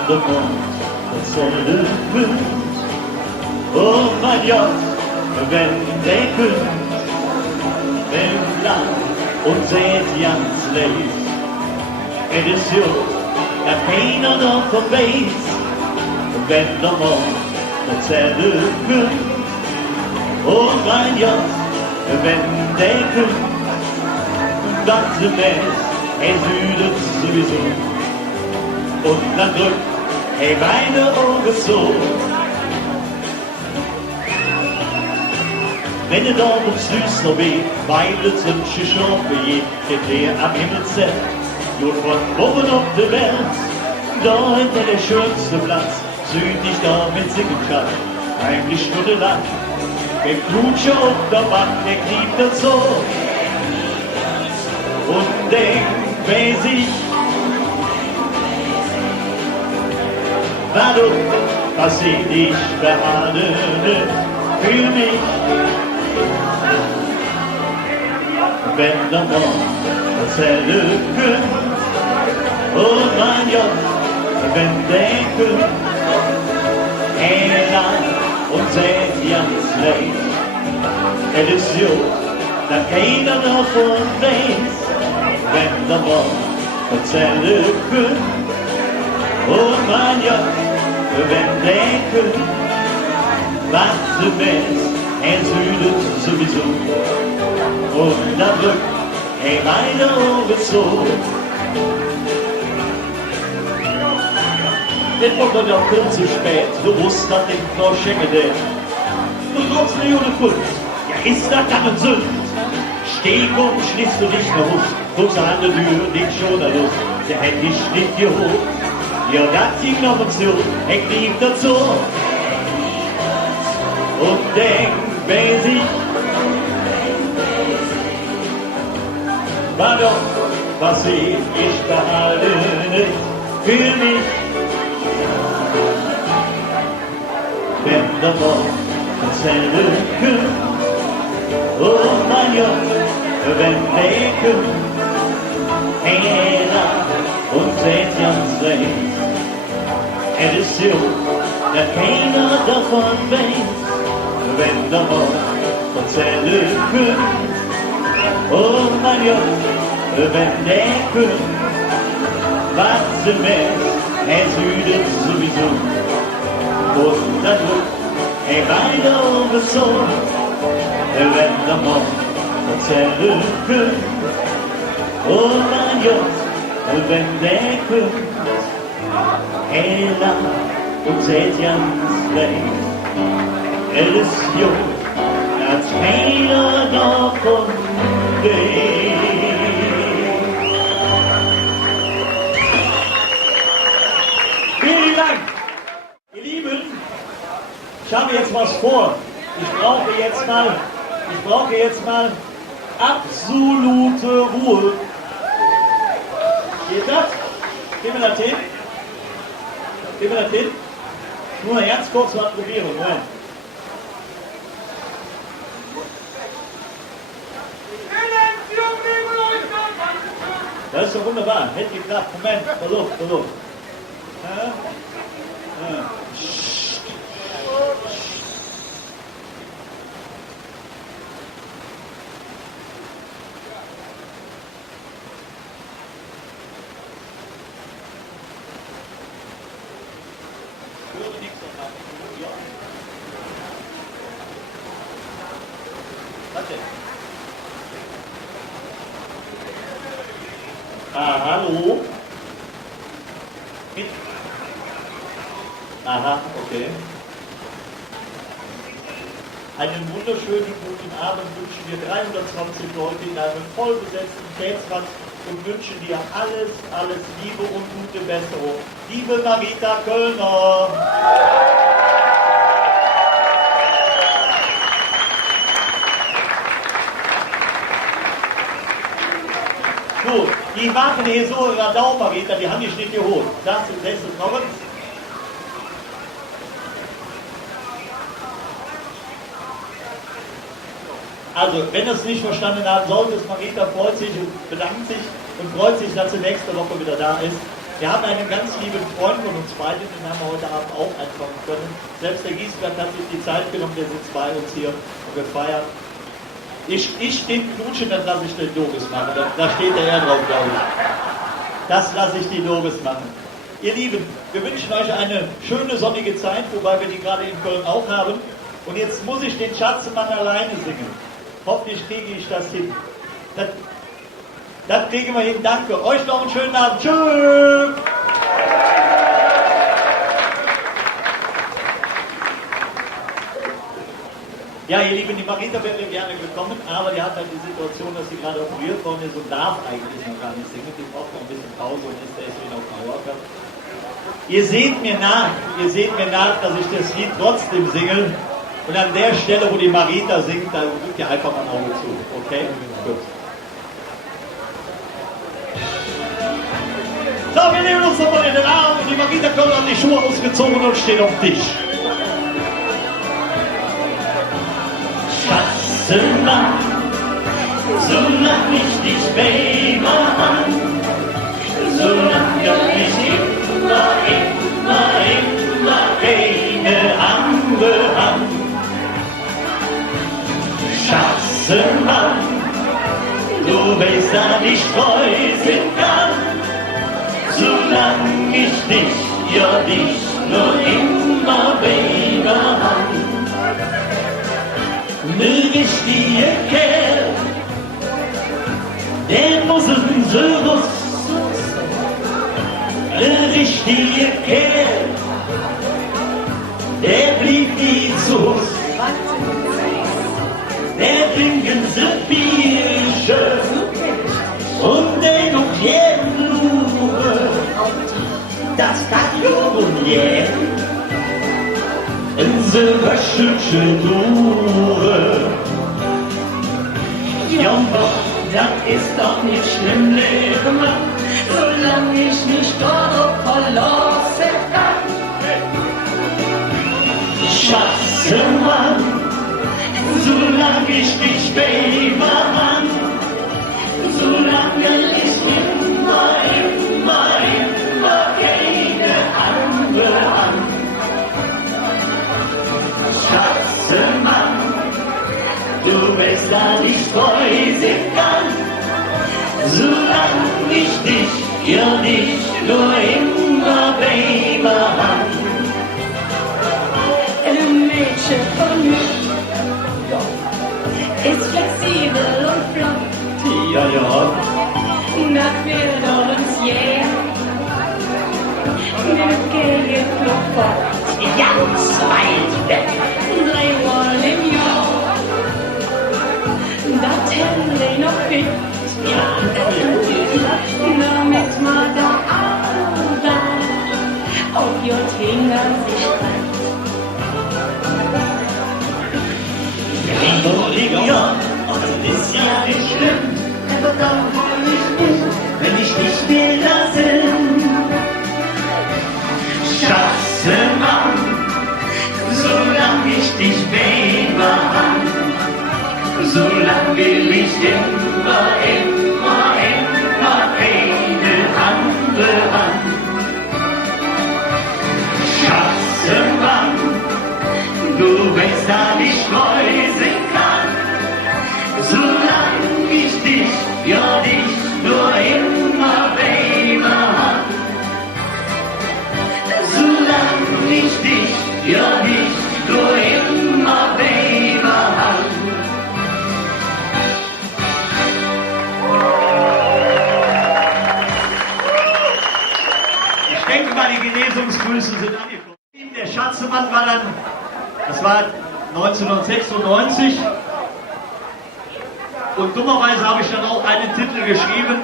Der Mond, das Sonne blüht, oh mein Gott, wenn der Künd, wenn lang und seht ganz leicht, es ist jo, da keiner noch von weiß, wenn der Mond, das Sonne blüht, oh mein Gott, wenn der Künd, was du weißt, südet sowieso, und dann drückt meine Augen so. Wenn der Dorn ums Düster weht, weil es wünsche Schorfe geht, der am Himmel zählt, nur von oben auf der Welt, da hinter der schönste Platz, südlich da mit Sickenschall, heimlich stundenlang, der Klutsche auf der Bank, der kniept das so, und denkt, wer sich warum passiert ich behandle für mich? Wenn der Mond das helle Künd, oh mein Gott, wenn der Künd, lang und seht ganz leicht, es ist jo, da keiner noch von weiß, wenn der Mond das helle Künd, oh mein Gott, wenn der Künd, was du willst, südet sowieso. Und dann drückt meine Augen so. Den Bock wird auch viel zu spät, du musst nach dem Frau Schengeldell. Du brauchst eine Jule Kunst, ja ist da keine Sünd. Steh und schließt du dich noch hoch, guckst an der Tür, liegt schon da los, der hätte dich nicht geholt. Ja, das ging noch und so, ich lieb dazu. Und denk, wer sich, war doch, was ich behalte nicht für mich. Wenn der Mond das helle Künd, Oh mein Gott, wenn der kommt, Hela und seht ganz recht. Ist so, dass keiner davon weiß, wenn der Mord erzählen kommt. Oh mein Gott, wenn der kommt, was sie mehr, südet sowieso. Und dann wird weiter besorgt, wenn der Mord erzählen kommt. Oh mein Gott, wenn der kommt, Hela und seht ganz recht. Ist jo, als keiner davon weiß. Vielen Dank. Ihr Lieben, ich habe jetzt was vor. Ich brauche jetzt mal absolute Ruhe. Geht das? Gehen wir das hin? Nur mal ganz kurz was probieren. Moment. Das ist doch wunderbar. Hätte geklappt. Moment. Versuch. Ja. Hallo? Aha, okay. Einen wunderschönen guten Abend wünschen wir 320 Leute in einem vollbesetzten Tätsplatz und wünschen dir alles Liebe und gute Besserung. Liebe Marita Kölner! So, die machen hier so Radau, Marita, die haben die nicht geholt. Das ist noch was. Also, wenn ihr es nicht verstanden haben solltet, Marita freut sich und bedankt sich und freut sich, dass sie nächste Woche wieder da ist. Wir haben einen ganz lieben Freund von uns beiden, den haben wir heute Abend auch einfangen können. Selbst der Giesbert hat sich die Zeit genommen, der sitzt bei uns hier und wir feiern. Ich den knutschen, das lasse ich den Doris machen. Da steht der Herr drauf, glaube ich. Das lasse ich die Doris machen. Ihr Lieben, wir wünschen euch eine schöne sonnige Zeit, wobei wir die gerade in Köln auch haben. Und jetzt muss ich den Schatzemann alleine singen. Hoffentlich kriege ich das hin. Das kriegen wir hin. Danke. Euch noch einen schönen Abend. Tschüss. Ja, ihr Lieben, die Marita wäre gerne gekommen, aber die hat halt die Situation, dass sie gerade operiert worden ist und darf eigentlich noch gar nicht singen. Die braucht noch ein bisschen Pause und ist deswegen auf Mallorca. Ihr seht mir nach, dass ich das Lied trotzdem singe. Und an der Stelle, wo die Marita singt, da drückt ihr einfach mal ein Auge zu. Okay? Gut. So, wir nehmen uns nochmal in den Arm und die Marita kommt an die Schuhe ausgezogen und steht auf dem Tisch. Schatzenmann, solange ich dich weber an, solange ich immer keine andere Hand. Schatzenmann, du weißt, dass ich treu sein kann, solange ich dich, ja dich, nur immer weber an. Ne richtige Kerl, der muss unser Russ. Ne richtige Kerl, der blieb nie zu Hus. Der trinken sie Bierchen und den noch Jämlure. Das kann Jungen jämmen. Unsere Wäschelche Dure. Jumbo, das ist doch nicht schlimm, Leben, solange ich nicht dort verlassen kann. Schatzenmann, solange solange ich dich bewahren, solange ich immer keine andere Hand. Schatzemann, du weißt, dass ich treu sein kann, solange ich dich, ja dich, nur immer bei mir hab. Ein Mädchen von mir ist flexibel und flott, Ja, ja, das wird uns je. Wir gehen fort, ganz weit weg. 3 Mal im Jahr. Das hätten wir noch fit, Ja, damit man da Arbeit auf ihr Finger sich brennt. ja, das ist ja nicht schlimm, aber dann wohl nicht gut, wenn ich dich will lassen. Schatzemann, solange ich dich bewahren, solange will ich immer keine andere Hand. Schatzemann, du weißt, dass ich treu sein kann, solange ich dich, ja dich, nur immer bei mir hab. Solange ich dich, ja dich, nur immer bei mir hab. Ich denke mal, die Genesungsgrüße sind angekommen. Der Schatzemann war dann, das war 1996. Und dummerweise habe ich dann auch einen Titel geschrieben,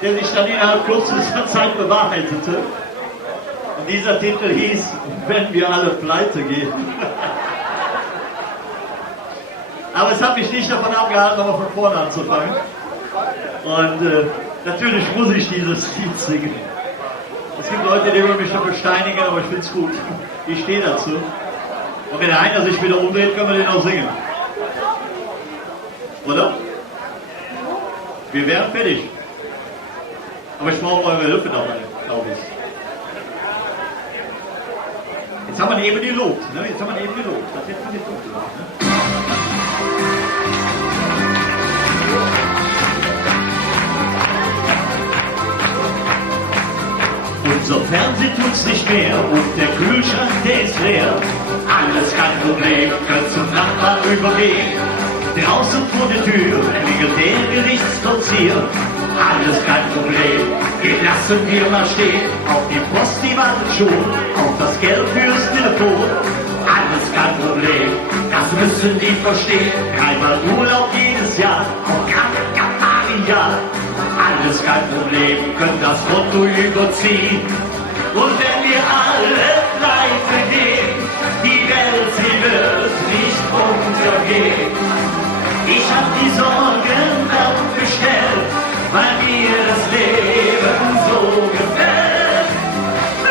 der sich dann innerhalb kürzester Zeit bewahrheitete. Und dieser Titel hieß, wenn wir alle pleite gehen. Aber es hat mich nicht davon abgehalten, nochmal von vorne anzufangen. Und natürlich muss ich dieses Lied singen. Es gibt Leute, die wollen mich schon besteinigen, aber ich finde es gut. Ich stehe dazu. Und wenn der einer sich wieder umdreht, können wir den auch singen. Oder? Wir wären fertig. Aber ich brauche eure Hilfe dabei, glaube ich. Jetzt haben wir eben gelobt. Ne? Jetzt haben wir eben gelobt. Das hätte man nicht gut gemacht. Ne? Unser Fernsehen tut's nicht mehr und der Kühlschrank, der ist leer. Alles kein Problem, könnt zum Nachbarn übergehen. Draußen vor der Tür klingelt der Gerichtsvollzieher. Alles kein Problem, den lassen wir mal stehen. Auf die Post, die wartet schon, auf das Geld fürs Telefon. Alles kein Problem, das müssen die verstehen. 3-mal Urlaub jedes Jahr, auf Cafeteria. Alles kein Problem, können das Konto überziehen. Und wenn wir alle pleite gehen, die Welt, sie wird nicht untergehen. Ich hab die Sorgen abgestellt, weil mir das Leben so gefällt.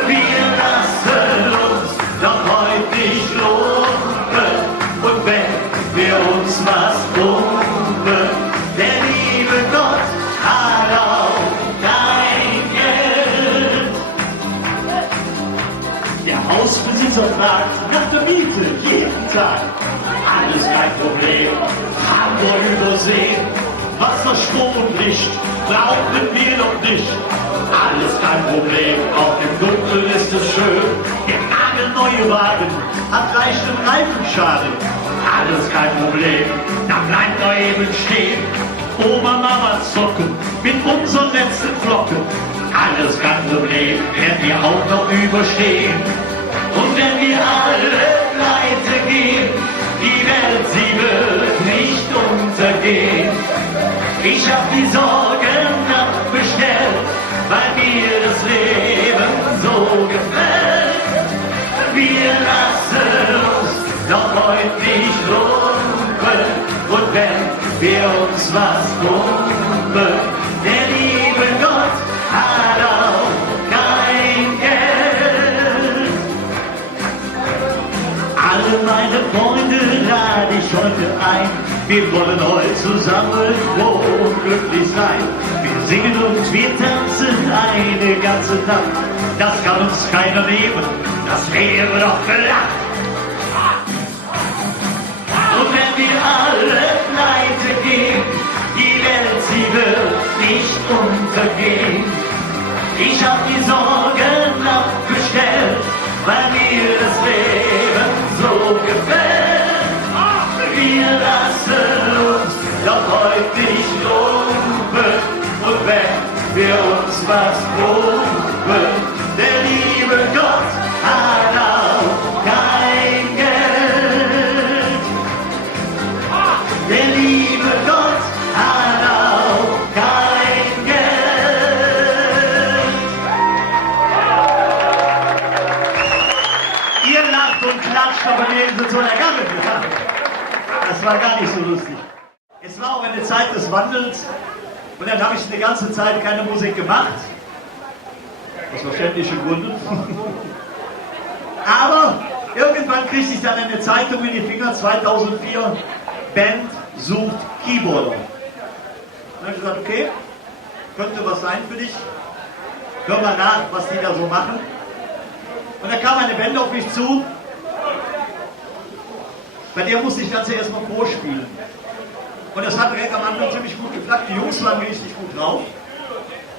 Wir lassen uns doch heute nicht lumpen. Und wenn wir uns was pumpen, der liebe Gott hat auch dein Geld. Der Hausbesitzer fragt nach der Miete jeden Tag. Alles kein Problem, haben wir übersehen. Wasser, Strom und Licht brauchen wir noch nicht. Alles kein Problem, auch im Dunkeln ist es schön. Der nagelneue Wagen hat leichten Reifenschaden. Alles kein Problem, da bleibt er eben stehen. Oma, Mama zocken mit unseren letzten Flocken. Alles kein Problem, werden wir auch noch überstehen. Und wenn wir alle pleite gehen, die Welt, sie wird nicht untergehen. Ich hab die Sorgen abbestellt, weil mir das Leben so gefällt. Wir lassen uns doch heute nicht lumpen. Und wenn wir uns was pumpen, der liebe Gott hat auch kein Geld. Alle meine Freunde lade ich heute ein. Wir wollen heute zusammen froh und glücklich sein. Wir singen und wir tanzen eine ganze Nacht. Das kann uns keiner nehmen, das wäre doch gelacht. Und wenn wir alle pleite gehen, die Welt, sie wird nicht untergehen. Ich hab die Sorgen abgestellt, weil mir das Leben so gefällt. Wir lassen uns doch heute nicht lumpen, und wenn wir uns was pumpen, der liebe Gott hat auch kein Geld. Der liebe Gott hat auch kein Geld. Ihr lacht und klatscht, aber neben sind so ergangen. Das war gar nicht so lustig. Es war auch eine Zeit des Wandels und dann habe ich eine ganze Zeit keine Musik gemacht. Aus verständlichen Gründen. Aber irgendwann kriegte ich dann eine Zeitung in die Finger, 2004, Band sucht Keyboarder. Dann habe ich gesagt, okay, könnte was sein für dich. Hör mal nach, was die da so machen. Und dann kam eine Band auf mich zu. Bei der musste ich dann zuerst mal vorspielen. Und das hat direkt am Anfang ziemlich gut geklappt. Die Jungs waren richtig gut drauf.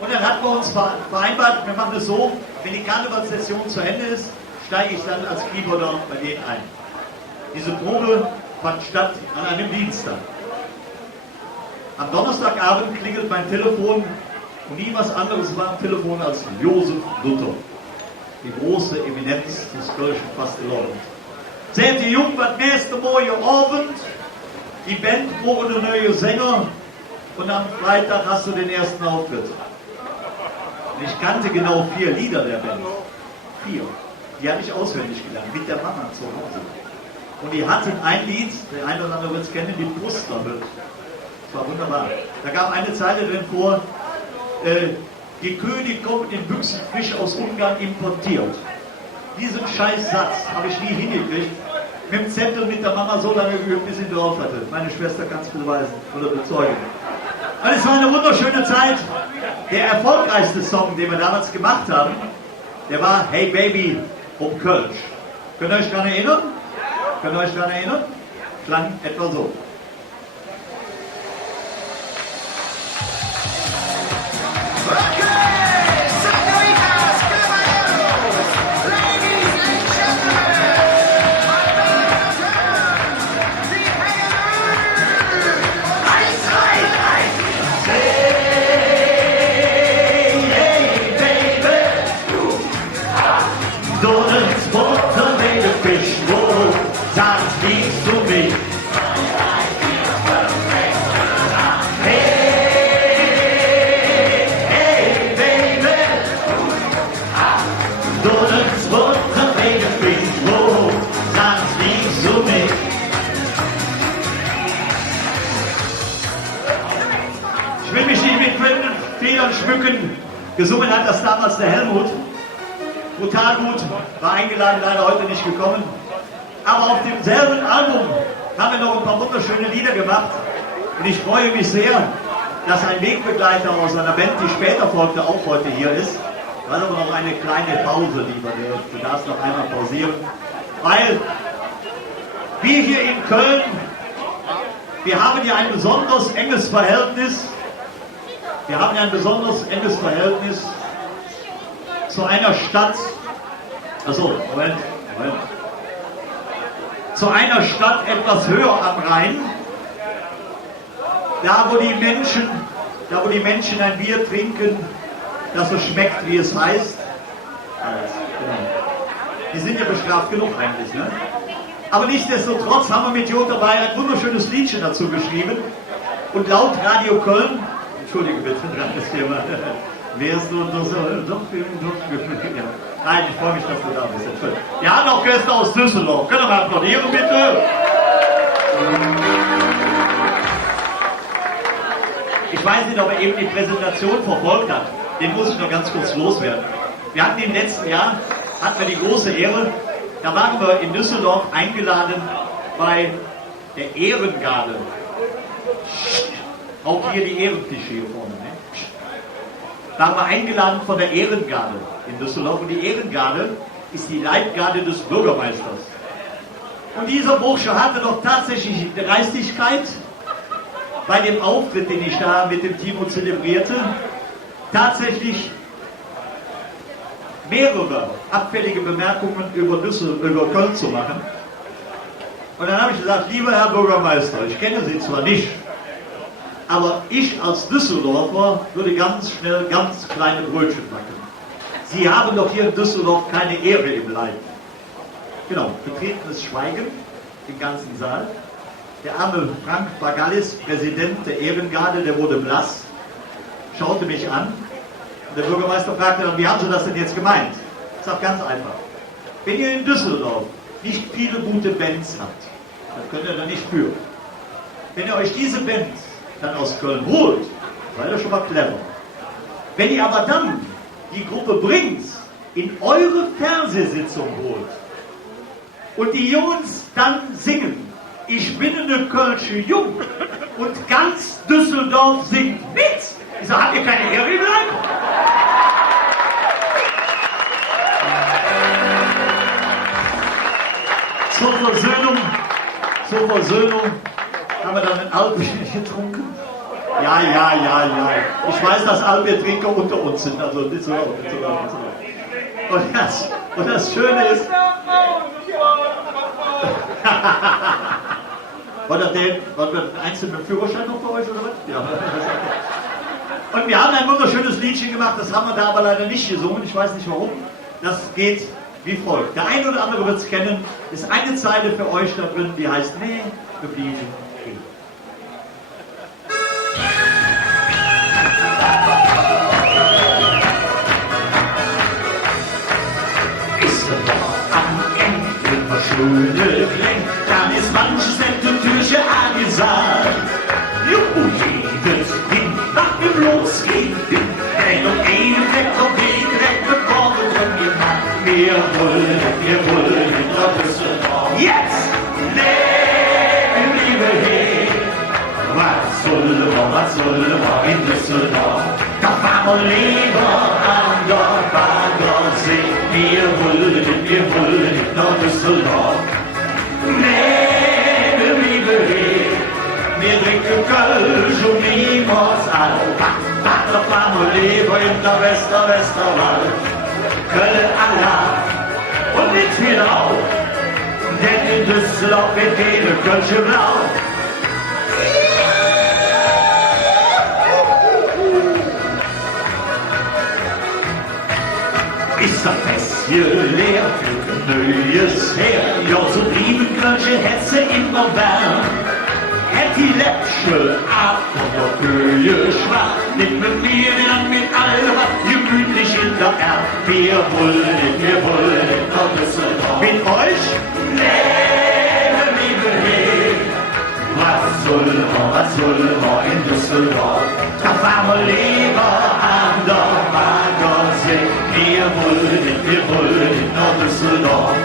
Und dann hatten wir uns vereinbart, wir machen es so, wenn die Karnevalssession zu Ende ist, steige ich dann als Keyboarder bei denen ein. Diese Probe fand statt an einem Dienstag. Am Donnerstagabend klingelt mein Telefon und nie was anderes war am Telefon als Josef Luther. Die große Eminenz des kölschen Fastelavond. Seht ihr Jung, was nächste Morgen Abend, die Band braucht einen neuen Sänger und am Freitag hast du den ersten Auftritt. Und ich kannte genau 4 Lieder der Band. 4. Die hatte ich auswendig gelernt, mit der Mama zu Hause. Und die hatten ein Lied, der eine oder andere wird es kennen, die Brustlappe. Das war wunderbar. Da gab eine Zeile drin vor, die König kommt in Büchsen frisch aus Ungarn importiert. Diesen scheiß Satz habe ich nie hingekriegt. Mit dem Zettel mit der Mama so lange geübt, bis sie drauf hatte. Meine Schwester kann es beweisen oder bezeugen. Und es war eine wunderschöne Zeit. Der erfolgreichste Song, den wir damals gemacht haben, der war Hey Baby um Kölsch. Könnt ihr euch daran erinnern? Könnt ihr euch daran erinnern? Klang etwa so. Schmücken. Gesungen hat das damals der Helmut. Brutal gut, war eingeladen, leider heute nicht gekommen. Aber auf demselben Album haben wir noch ein paar wunderschöne Lieder gemacht. Und ich freue mich sehr, dass ein Wegbegleiter aus einer Band, die später folgte, auch heute hier ist. Weil aber noch eine kleine Pause, lieber, du darfst noch einmal pausieren. Weil wir hier in Köln, wir haben ja ein besonders enges Verhältnis. Wir haben ja ein besonders enges Verhältnis zu einer Stadt, Moment. Zu einer Stadt etwas höher am Rhein, da wo die Menschen ein Bier trinken, das so schmeckt, wie es heißt. Die sind ja bestraft genug eigentlich, ne? Aber nichtsdestotrotz haben wir mit Jod dabei ein wunderschönes Liedchen dazu geschrieben. Und laut Radio Köln, entschuldige bitte, dran ist Thema, wärst du doch so, Nein, ich freue mich, dass du da bist. Wir haben auch Gäste aus Düsseldorf. Können wir mal applaudieren, bitte? Ich weiß nicht, ob er eben die Präsentation verfolgt hat. Den muss ich noch ganz kurz loswerden. Wir hatten im letzten Jahr, hatten wir die große Ehre, da waren wir in Düsseldorf eingeladen bei der Ehrengarde Auch hier die Ehrentische hier vorne. Ne? Da haben wir eingeladen von der Ehrengarde in Düsseldorf. Und die Ehrengarde ist die Leibgarde des Bürgermeisters. Und dieser Bursche hatte doch tatsächlich die Dreistigkeit, bei dem Auftritt, den ich da mit dem Timo zelebrierte, tatsächlich mehrere abfällige Bemerkungen über Köln zu machen. Und dann habe ich gesagt, lieber Herr Bürgermeister, ich kenne Sie zwar nicht, aber ich als Düsseldorfer würde ganz schnell ganz kleine Brötchen backen. Sie haben doch hier in Düsseldorf keine Ehre im Leib. Genau, betretenes Schweigen im ganzen Saal. Der arme Frank Bagallis, Präsident der Ehrengarde, der wurde blass, schaute mich an. Und der Bürgermeister fragte dann, wie haben Sie das denn jetzt gemeint? Ich sage ganz einfach. Wenn ihr in Düsseldorf nicht viele gute Bands habt, dann könnt ihr da nicht führen. Wenn ihr euch diese Bands dann aus Köln holt, seid ihr schon mal clever. Wenn ihr aber dann die Gruppe Brings in eure Fernsehsitzung holt und die Jungs dann singen, ich bin eine Kölsche Jung und ganz Düsseldorf singt mit. Ich sage, habt ihr keine Ehre im Leib? Zur Versöhnung haben wir dann ein Altbier getrunken. Ja. Ich weiß, dass Altbiertrinker unter uns sind, also nicht so laut. Und das Schöne ist, war das einzeln mit dem Führerschein noch für euch oder was? Ja. Und wir haben ein wunderschönes Liedchen gemacht, das haben wir da aber leider nicht gesungen, ich weiß nicht warum. Das geht wie folgt. Der eine oder andere wird es kennen, ist eine Zeile für euch da drin, die heißt, nee, wir fliegen hin. Ist er doch am Ende immer schöne Gelenk, dann ist manches nette Türchen angesagt. Juhu, jedes Kind, nach dem Losgehen, denn um einen Weg auf den Weg bekommen von mir Mann. Wir wollen nach Düsseldorf. Jetzt! Leben, liebe He! Was soll man in Düsseldorf? Da fahren wir lieber an der Baggersee. Wir wollen nach Düsseldorf. Leben, liebe He! Wir trinken Kölsch und niemals alt. Da fahren wir lieber in der Westerwald. Köln Allah und nicht viel auf, denn in Düsseldorf wird jede Kölsche blau. Ist das Fest hier leer für neues Heer, ja so lieben Kölsche Hetze immer Bern. Hätt die Läppsche ab und der Kühe schwach, nicht mit mir, dann mit Alba, gemütlich in der Erd. Wir wollen nach Düsseldorf. Mit euch? Leben, liebe He. Was soll man in Düsseldorf? Da fahren wir lieber an der Baggersee. Wir wollen nach Düsseldorf.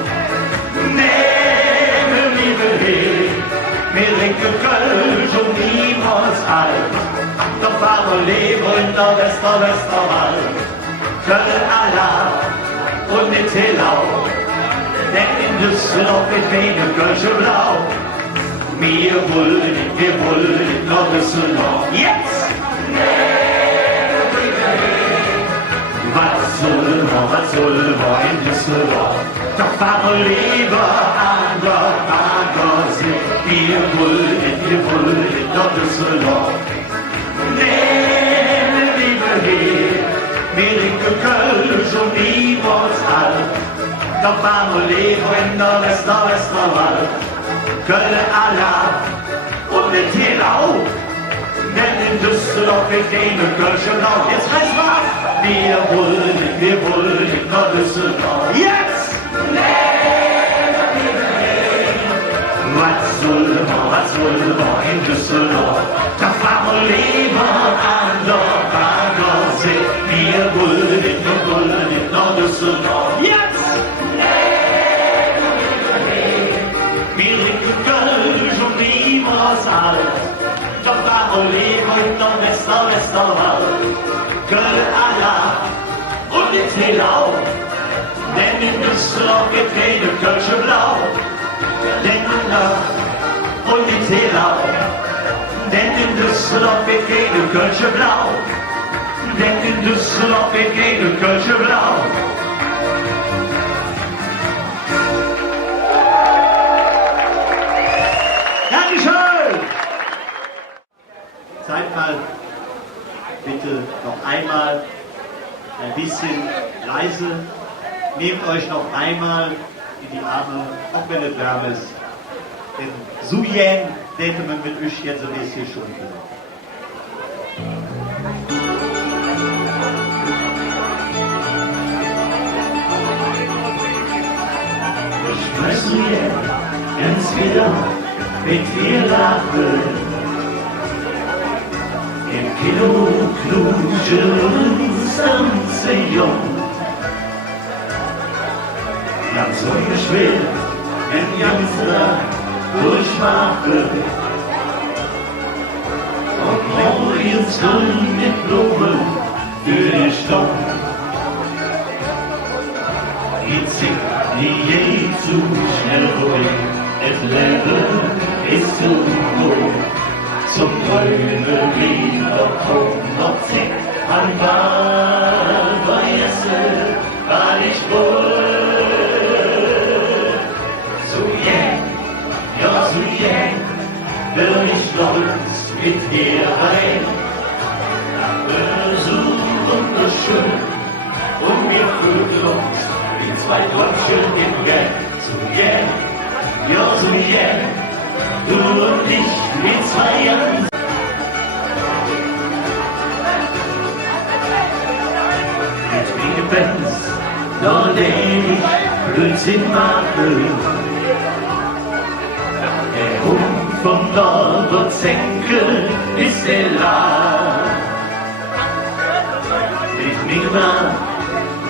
Leben, liebe He. Wir trinken Kölsch und niemals alt. Da fahren wir lieber in der Westerwald. Köln Allah und nicht Helau, denn in Düsseldorf wird keine Kölsche blau. Wir wollen nach Düsseldorf. Jetzt! Was soll man in Düsseldorf? Da fahren wir lieber an der Baggersee. Wir wollen nach Düsseldorf. Leben, liebe He, wir trinken Kölsch und niemals alt. Da fahren wir lieber in der Westerwald. Köln Allah und nicht Helau, denn in Düsseldorf wird keine Kölsche blau. Jetzt heißt was? Wir wollen nach Düsseldorf. Jetzt! Was soll man in Düsseldorf? Da fahren wir lieber an der Baggersee. Wir wollen nach Düsseldorf. Jetzt! Wir trinken Kölsch und niemals alt. Da Köln Allah und in Telau. Denn in Düsseldorf gibt keine Kölsche Blau. Denn und in Telau. Denn in Düsseldorf gibt keine Kölsche Blau. Denn in Düsseldorf gibt keine Kölsche Blau. Dankeschön! Seid mal bitte noch einmal ein bisschen leise. Nehmt euch noch einmal in die Arme, auch wenn es warm ist. Denn so jähn täte man mit euch jetzt ein bisschen schon. Ich möchte jetzt ganz wieder mit dir lachen. Im Kino knuschen uns ganze Jung. Ganz unbeschwert, den ganzen Tag durchmachen. Und morgens grün mit Blumen für die Stunde. Die zieht die je zu schnell wohin. Das Leben ist zu gut. Zum Träumen blieb noch zig an Ball bei Essen war ich wohl. So ja so will ich stolz mit dir rein. Besuch und beschön und wir fühlen uns wie zwei Deutsche im Geld. So ja so du und ich mit 2 Jahren. Mit mir Fans, nur den ich Blödsinn mache. Der Hund vom Norbert-Senkel ist der Lahr. Mit mir mal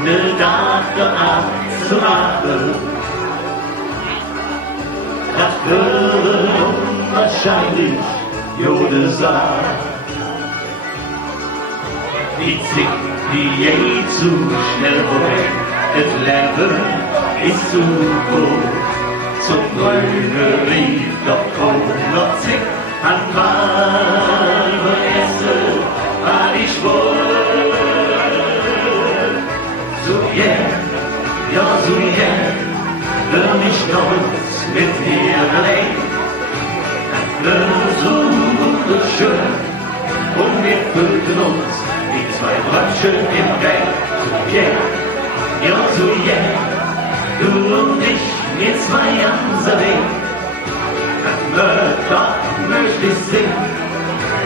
ne Dachte abzumachen. Das würde unwahrscheinlich Jode sein. Die zickt die je zu schnell wohin. Das Leben ist zu gut. Zum Grüne rief doch kaum noch zick. An Malveresse war ich wohl. So ja so will mich stolz mit dir allein. So wunderschön und wir fühlten uns wie 2 Brötchen im Gang. So du und ich, wir 2 Janser Weg. Doch möchte ich singen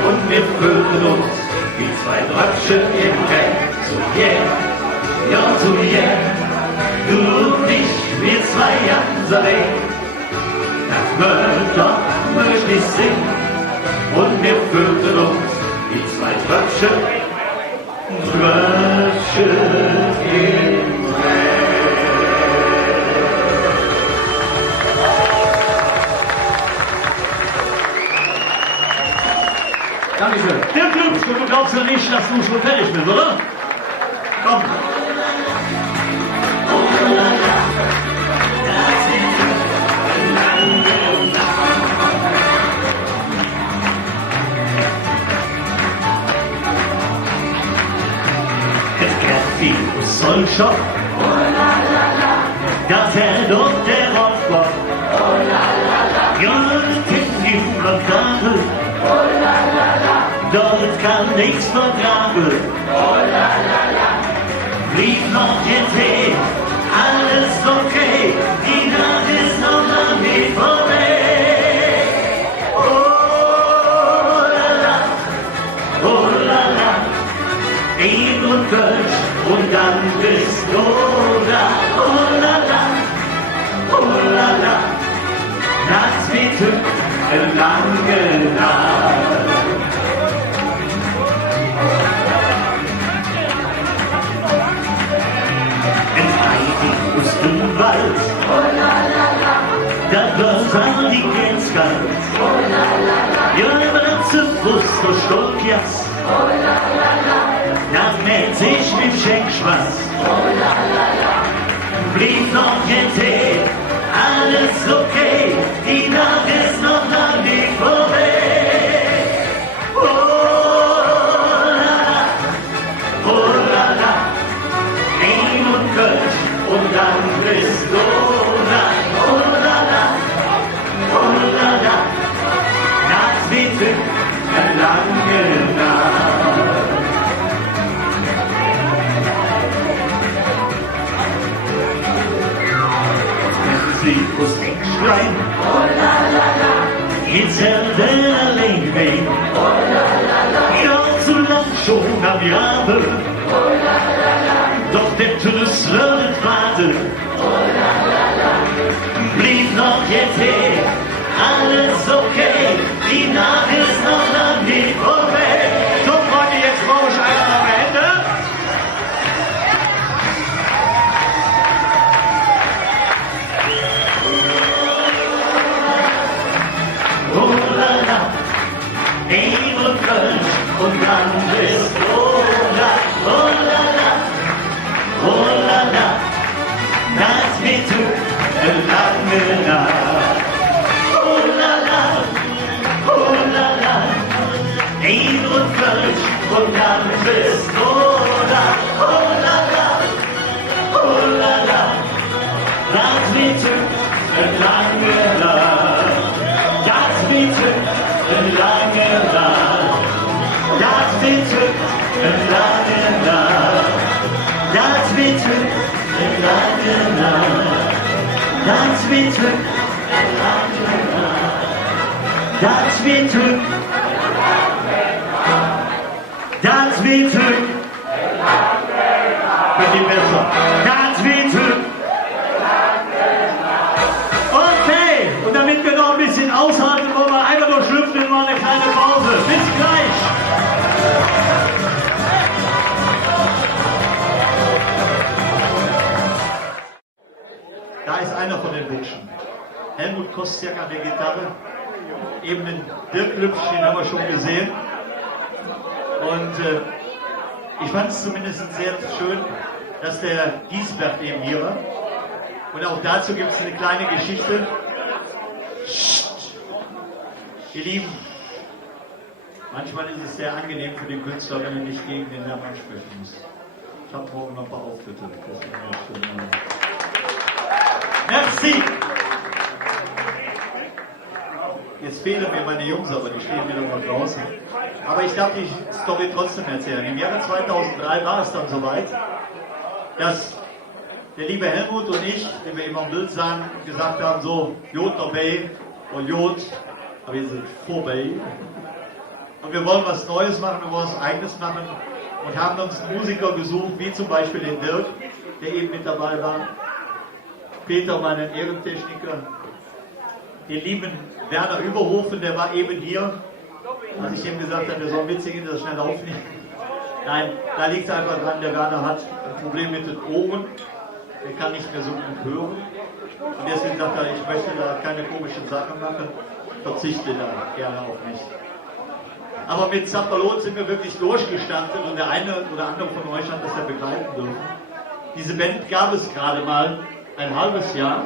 und wir fühlten uns wie 2 Brötchen im Gang. So du und ich, wir 2 Janser Weg. Doch möchte ich singen und wir fühlten uns wie 2 Tröpfchen im Regen. Dankeschön. Der Glücks, du glaubst ja nicht, dass du schon fertig bist, oder? Komm. Schock, das doch der Rockbock, Jürgen übertragen, dort kann nichts vertragen, blieb noch jetzt hey, alles okay, die Nacht ist noch lang nicht vorbei. Oh la la, Eid und Kölsch, und dann bist du da, oh la la, nachts betückt im langen Nacht. Ins Heidi ist im Wald, oh la, da wird an die Gänskalt, ja, immer zu Fuß, so stock jetzt, Dann mäht sich mit Schenkschwanz. Blieb noch jetzt hey, alles okay, die Nacht ist noch lang nicht vorbei. Oh la la, Wein und Kölsch und dann bist du da. Oh la la, das wird eine lange Nacht. Sie muss nicht schreien, oh la la la, jetzt selten allein wehen, oh la la la, ja zu lang schon am Jahre, oh la la la, doch der Schlüssel wird warten, oh la la la, blieb noch jetzt hier, alles okay, die Nacht ist noch lang nicht vorbei. So Freunde, jetzt brauche ich einen am Ende. Oh la la, Wein und Kölsch und dann bist du da. Oh la la, das wird eine lange Nacht. Oh la la, Wein und Kölsch und dann bist du da. Oh la la, das wird eine lange Nacht. Das wird eine lange Nacht. Das wird eine lange Nacht. Das wird eine lange Nacht. Das wird eine lange Nacht. Das wird das wird wird die besser. Das wird okay. Und damit wir noch ein bisschen aushalten, wollen wir einfach nur schlüpfen und mal eine kleine Pause. Bis gleich. Da ist einer von den Burschen. Helmut Kostiak an der Gitarre. Eben den Dirk Lübsch, den haben wir schon gesehen. Und ich fand es zumindest sehr schön, dass der Giesbert eben hier war. Und auch dazu gibt es eine kleine Geschichte. Ihr Lieben, manchmal ist es sehr angenehm für den Künstler, wenn er nicht gegen den Namen ansprechen muss. Ich habe morgen noch ein paar Auftritte. Das ist immer schön. Merci! Jetzt fehlen mir meine Jungs, aber die stehen wieder mal draußen. Aber ich darf die Story trotzdem erzählen. Im Jahre 2003 war es dann soweit, dass der liebe Helmut und ich, den wir eben am Bild sahen, gesagt haben, so, Jod dabei und Jod, aber wir sind vorbei. Und wir wollen was Neues machen, wir wollen was Eigenes machen und haben uns Musiker gesucht, wie zum Beispiel den Dirk, der eben mit dabei war, Peter, meinen Ehrentechniker, den lieben Werner Überhofen, der war eben hier, als ich ihm gesagt habe, wir sollen mitsingen, das schnell aufnehmen. Nein, da liegt es einfach dran, der Werner hat ein Problem mit den Ohren, der kann nicht mehr so gut hören. Und deswegen sagt er, ich möchte da keine komischen Sachen machen, verzichte da gerne auf mich. Aber mit Zappalot sind wir wirklich durchgestartet und der eine oder andere von euch hat das ja begleiten dürfen. Diese Band gab es gerade mal ein halbes Jahr.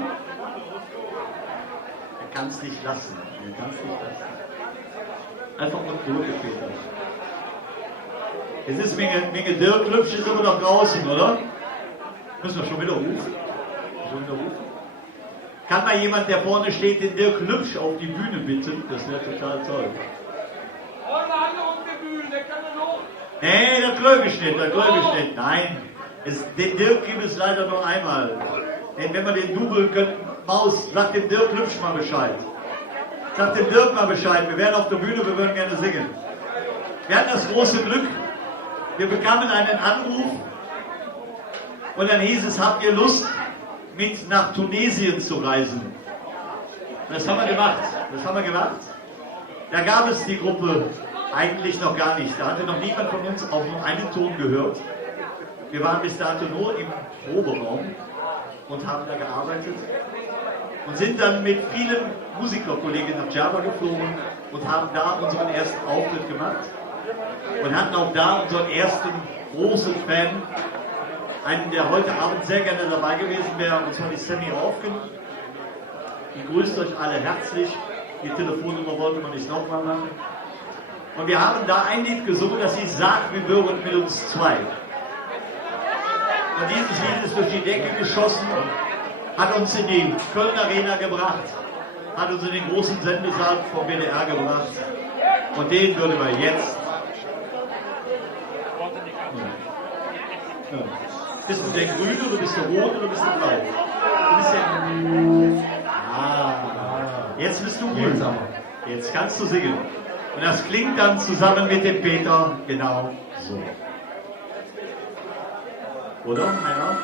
Er kann es nicht lassen. Er kann es nicht lassen. Einfach nur durchgefedert. Jetzt ist Menge Dirk Lübsch ist immer noch draußen, oder? Müssen wir schon wieder rufen? Kann mal jemand, der vorne steht, den Dirk Lübsch auf die Bühne bitten? Das wäre total toll. Nee, der Klögeschnitt. Nein, den Dirk gibt es leider nur einmal. Denn wenn wir den dubeln können, Maus, sag dem Dirk Lübsch mal Bescheid. Sag dem Dirk mal Bescheid, wir wären auf der Bühne, wir würden gerne singen. Wir hatten das große Glück, wir bekamen einen Anruf und dann hieß es, habt ihr Lust, mit nach Tunesien zu reisen? Das haben wir gemacht. Da gab es die Gruppe eigentlich noch gar nicht. Da hatte noch niemand von uns auch nur einen Ton gehört. Wir waren bis dato nur im Proberaum und haben da gearbeitet und sind dann mit vielen Musikerkollegen nach Java geflogen und haben da unseren ersten Auftritt gemacht. und hatten auch da unseren ersten großen Fan, einen, der heute Abend sehr gerne dabei gewesen wäre, und zwar die Sammy Raufgen. Die grüßt euch alle herzlich. Die Telefonnummer wollte man nicht nochmal machen. Und wir haben da ein Lied gesungen, das hieß Sag, wie wäret mit uns zwei. Und dieses Lied ist durch die Decke geschossen, hat uns in die Köln Arena gebracht, hat uns in den großen Sendesaal vom WDR gebracht. Und den würden wir jetzt. Bist du der Grüne oder bist du Rot oder bist du Blau? Du bist der. Jetzt bist du grün. Jetzt kannst du singen. Und das klingt dann zusammen mit dem Peter genau so. Oder? Einer?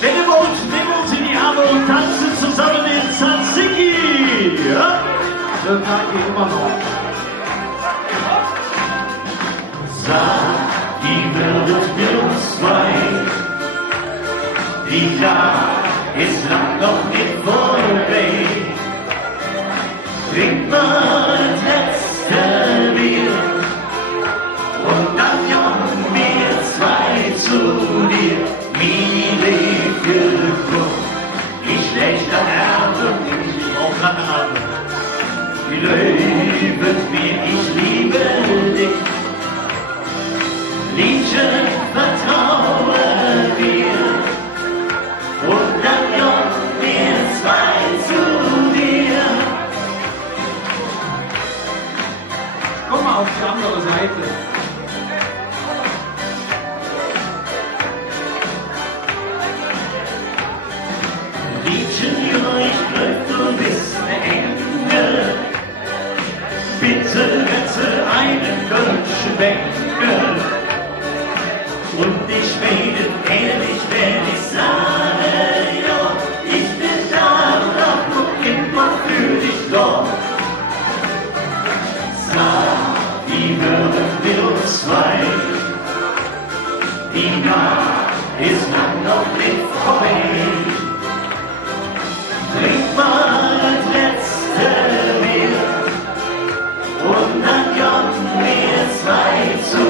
Wenn ihr wollt, nehmen wir uns in die Arme und tanzen zusammen in Tsatsiki. Ja? Das sagt ihr immer noch. Sag, wie wird es mit uns zwei? Die Jahr ist lang noch nicht vorbei. Trink mal das letzte Bier und dann kommen wir zwei zu dir. Wie lebt ich schlechter Erde, Ich brauche gerade eine Arme. wie lebt mir, ich liebe dich. Liebchen, vertraue mir und dann kommen wir zwei zu dir. Komm mal auf die andere Seite. Liebchen, ja, ich glaub, du bist ein Engel. Bitte retze einen Kölschen Bengel. Und ich meine ehrlich, wenn ich sage, ja, ich bin da und immer für dich da. Sag, wie würden wir uns zwei? Die Nacht ist lang noch nicht vorbei. Trink mal das letzte Bier und dann kommen wir zwei zu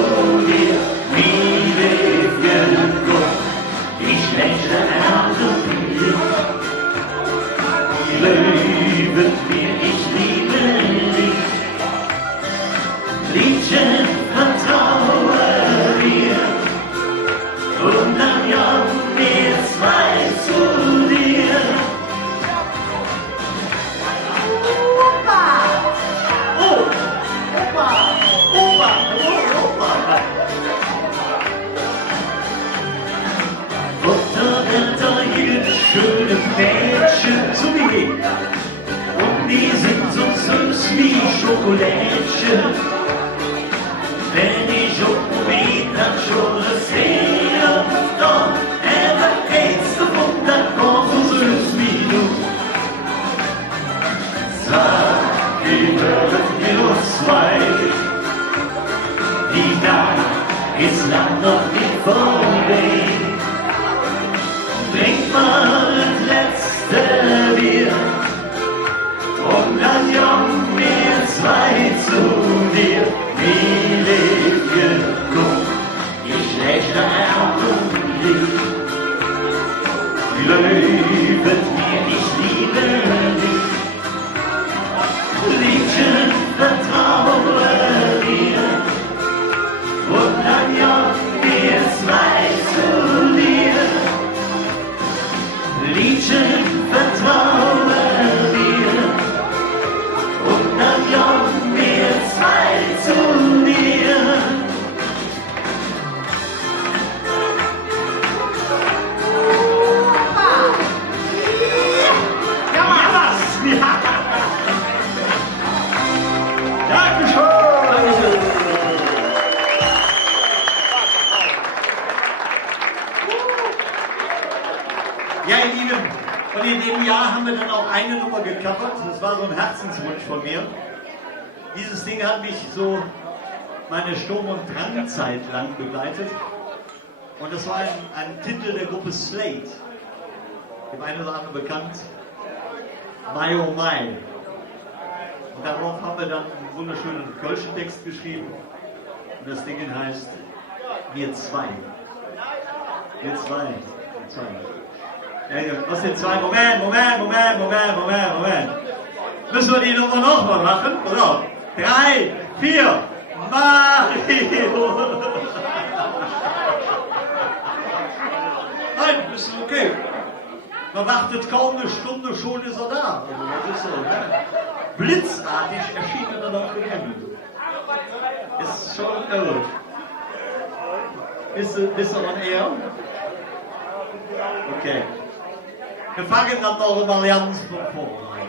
dir. Wie lebt genug, die schlechte Erde viel. Wie lebt mir, ich liebe dich. Liebchen, vertraue mir und dann kommen wir zwei zu dir. Schöne Mädchen zu mir und die sind so süß wie Schokolädchen. Wenn ich unbedingt dann schon sehe, doch geht's und dann kommst so süß wie du. Sag, wie würden wir uns zwei? Die Nacht ist lang noch nicht vorbei. Trink mal das letzte Bier und dann kommen wir zwei zu dir. Wie lebt genug, die schlechte Erde wie lebt mir, ich liebe dich. Liebchen, vertraue mir und dann kommen wir zwei zu dir. Liebchen, vertraue mir und dann kommen wir zwei zu dir. Ja, was? Ja. Dankeschön. Ja, ihr Lieben, und in dem Jahr haben wir dann auch eine Nummer gecovert. Das war so ein Herzenswunsch von mir. Dieses Ding hat mich so meine Sturm- und Drangzeit lang begleitet. Und das war ein Titel der Gruppe Slate. Dem einen oder anderen bekannt. My Oh My. Und darauf haben wir dann einen wunderschönen kölschen Text geschrieben. Und das Ding heißt Wir zwei. Wir zwei. Wir zwei. Was sind zwei? Moment. Müssen wir die Nummer nochmal machen? Oder? 3, 4, Mario! Nein, ist okay. Man wartet kaum eine Stunde, schon ist er da. Also das ist so, ne? Blitzartig erschien er dann auch im Himmel. Ist schon irre. Bist du on air? Okay. Wir fangen dann noch eine Allianz von vorne an.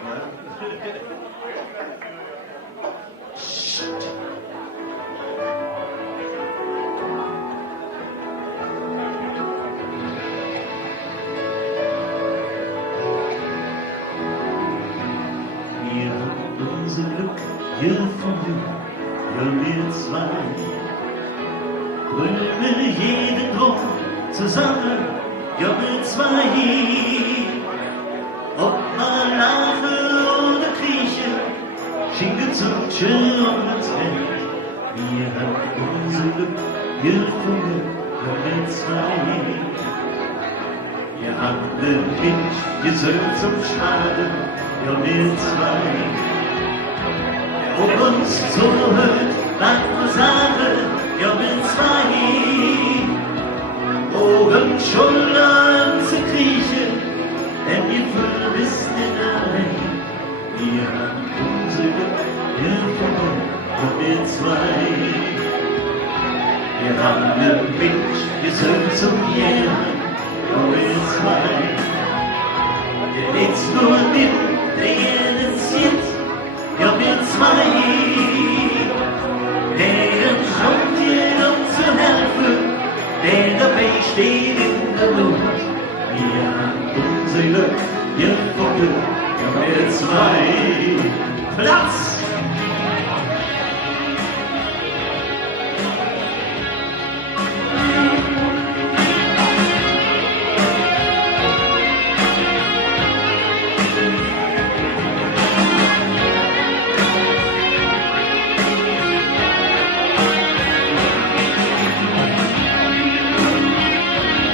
Wir haben unser Glück gefunden, nur wir zwei. Wollen wir jeden Grund zusammen, ja wir zwei. Ob man lachen oder kriechen, schinken zwischen uns weg. Wir haben unser Glück gefunden, nur wir zwei. Wir haben den Kind gesöhnt zum Schaden, ja wir zwei. Ob uns zuhört, was wir sagen, ja wir zwei. Oben Schultern zu kriechen, denn wir bist nicht allein. Wir haben unser Glück gefunden, ja wir zwei. Wir haben den Mensch gesöhnt zum Jähren, ja wir zwei. Der nichts nur mit, der zieht, ja wir zwei. Der schaut dir um zu helfen, der dabei steht in der Luft. Wir haben unser Glück gefunden, ja wir zwei. Platz!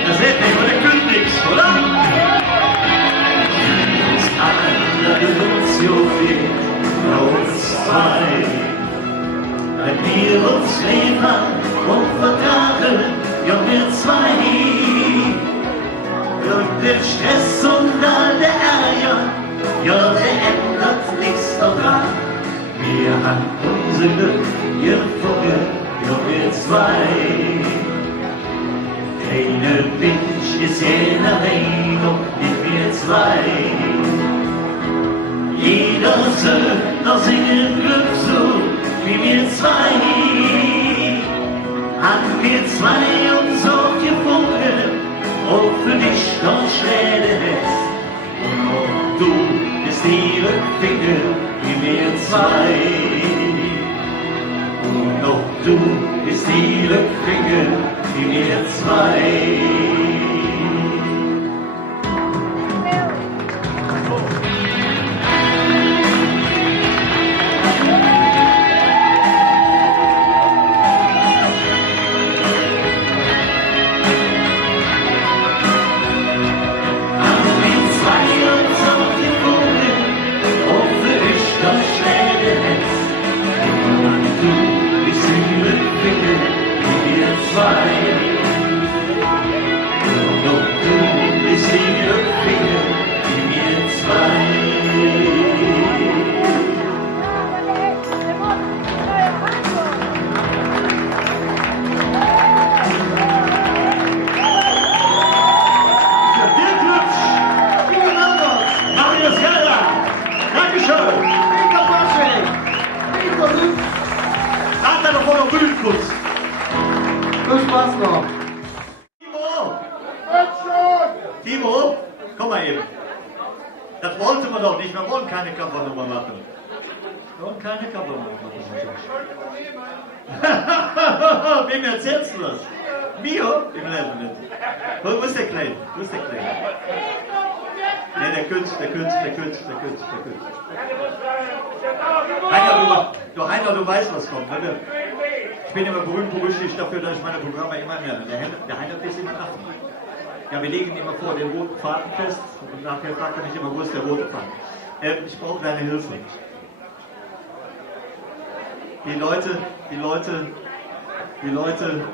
Das seht ihr, oder könnt nichts, oder? Uns zwei, wenn wir uns lieben und vertragen, ja wir zwei. Durch den Stress und all der Ärger, ja der ändert nichts daran. Wir haben unser Glück gefunden, ja wir zwei. Keine Mensch ist jener Meinung, nicht wir zwei. Jeder söhnt aus seinem Glück so wie wir zwei. Haben wir zwei uns auch gefunden, auch für dich noch schnelle Rest. Und auch du bist ihre Finger wie wir zwei. Und auch du bist ihre Finger wie wir zwei. Viel Spaß noch. Timo, komm mal eben. Das wollten wir doch nicht, wir wollen keine Cover-Nummer machen. Wir wollen keine Cover-Nummer machen. Wem erzählst du das? Mir? Ich will nicht. Wo ist der Kleine? Wo ist der Kleine? Ne, der Künstler. Heiner, du weißt, was kommt. Ne? Ich bin immer berühmt-berüchtigt dafür, dass ich meine Programme immer nenne. Der Heiner ist immer nach. Ja, wir legen immer vor den roten Faden fest und nachher fragt er mich immer, wo ist der rote Faden? Ich brauche deine Hilfe. Die Leute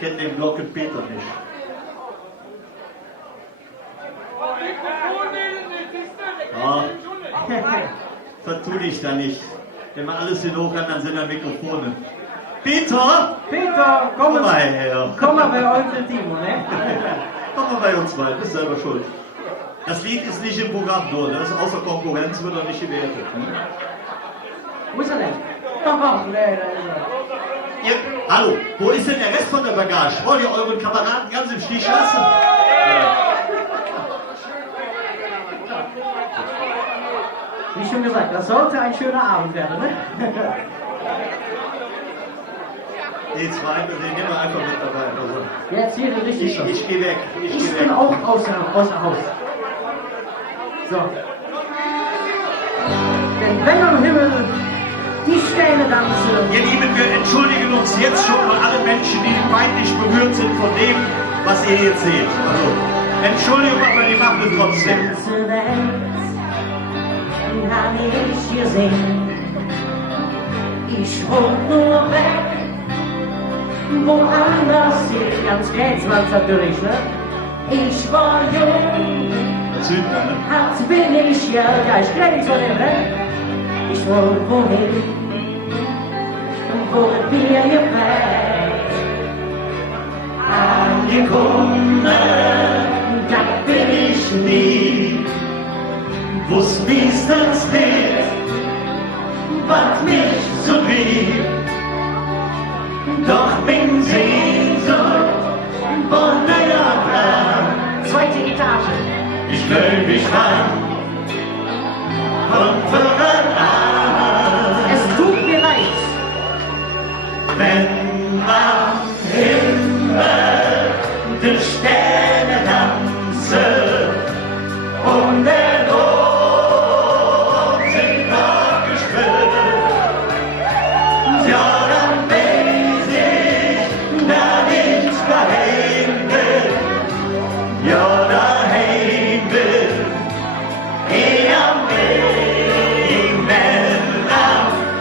kennen den Glockenpeter nicht. Ja, vertu dich da nicht. Wenn man alles hin hoch kann, dann sind da Mikrofone. Peter! Peter, Komm mal her. Komm mal bei uns im Team, ne? Komm mal bei uns mal, bist selber schuld. Das Lied ist nicht im Programm nur, das ist außer Konkurrenz, wird auch nicht gewertet. Ne? Wo ist er denn? Komm, ne, da ist er. Hallo, wo ist denn der Rest von der Bagage? Wollt ihr euren Kameraden ganz im Stich lassen? Ja. Wie schon gesagt, das sollte ein schöner Abend werden, ne? Die zweite, den nehmen wir einfach mit dabei. Also, Jetzt hier richtig schon. ich gehe weg. Ich bin auch außer Haus. So. Denn wenn am Himmel die Sterne tanzen. Ihr Lieben, wir entschuldigen uns jetzt schon bei allen Menschen, die peinlich berührt sind von dem, was ihr jetzt seht. Also, Entschuldigung, aber die machen es trotzdem. Ganze Welt hab ich gesehen. Ich wollte nur weg, woanders hin. Ganz Grätzmanns natürlich, ne? Ich war jung, Südler, ne? als bin ich ja ich kenn nichts von dem, ne? Ich wollte wohin, wo wir gefällt. Angekommen, da bin ich nie. Wusst, wie's das ist, was mich so trieb. Doch bin Sehnsucht von neuer Plan. Zweite Etage. Ich löw mich ran und voran. Es tut mir leid. Wenn am Himmel die Sterne tanzen und der Mond sich nachgespürt, ja, dann weiß ich, dass ich daheim bin, ja, daheim bin, ich am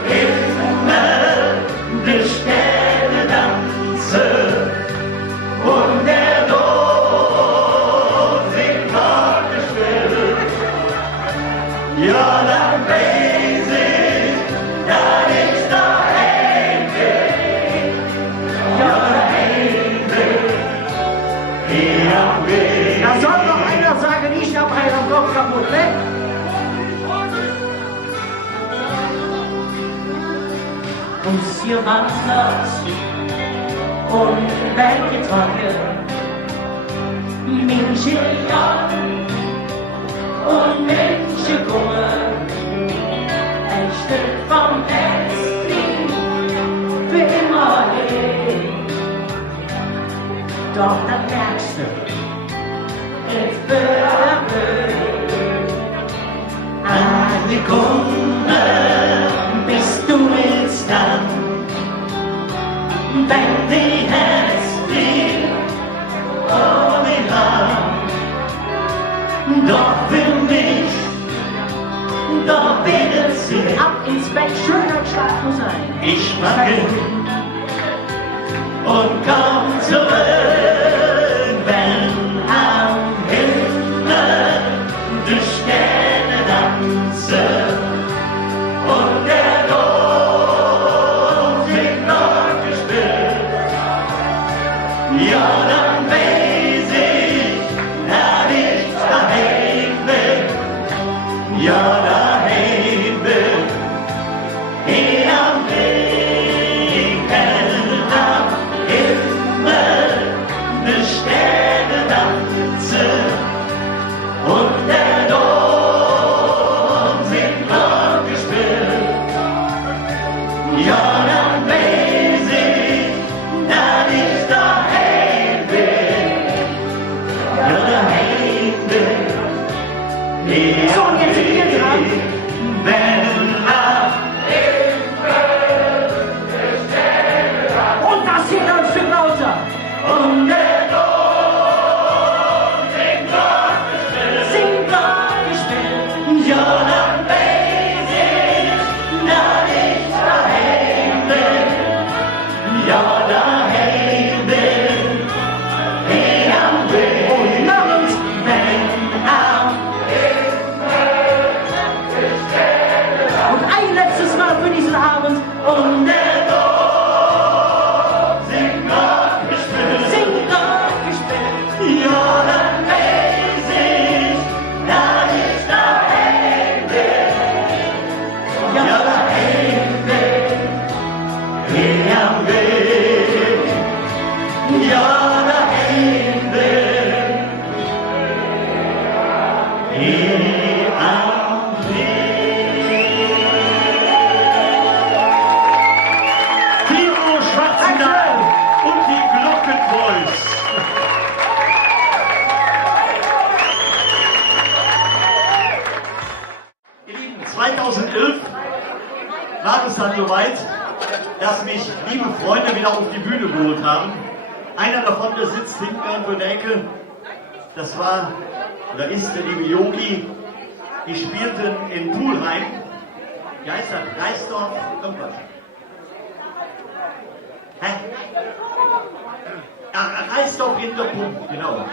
Himmel, die Sterne tanzen und der Mond sich nachgespürt. Ja, dann weiß ich, dass ich daheim bin. Ja, daheim bin. Ich am Weg. Da soll doch einer sagen, ich hab einen Kopf kaputt, ne? Und sie wandert und weggetragen, Menschen ja und Menschen kommen, ein Stück vom Westen für immer hin. Doch dann merkst du, ich bin Angekommen bist du jetzt dann, wenn die Herz liegt ohne Hand. Doch bin ich, doch will sie ab ins Bett, schön und schlafen sein. ich packe und komm zurück, wenn am Himmel die Sterne tanzen und der Mond sich nachgespürt. Ja, dann weiß ich, dass ich daheim bin. Ja, daheim bin. Ich am Himmel, die Sterne tanzen und der Mond sich nachgespürt. Ja, dann weiß ich, dass ich daheim bin. ja daheim bin. Hier am Timo Schwarzenegger und die Glockenboys. Ihr Lieben, 2011 war es dann soweit, dass mich liebe Freunde wieder auf die Bühne geholt haben. Einer davon, der sitzt hinten irgendwo in der Ecke. Das war, oder ist der liebe Yogi. Die spielten in Pulheim. Wie heißt das? Reisdorf? Irgendwas. Hä? Ja, Reisdorf hinter Punkt, genau.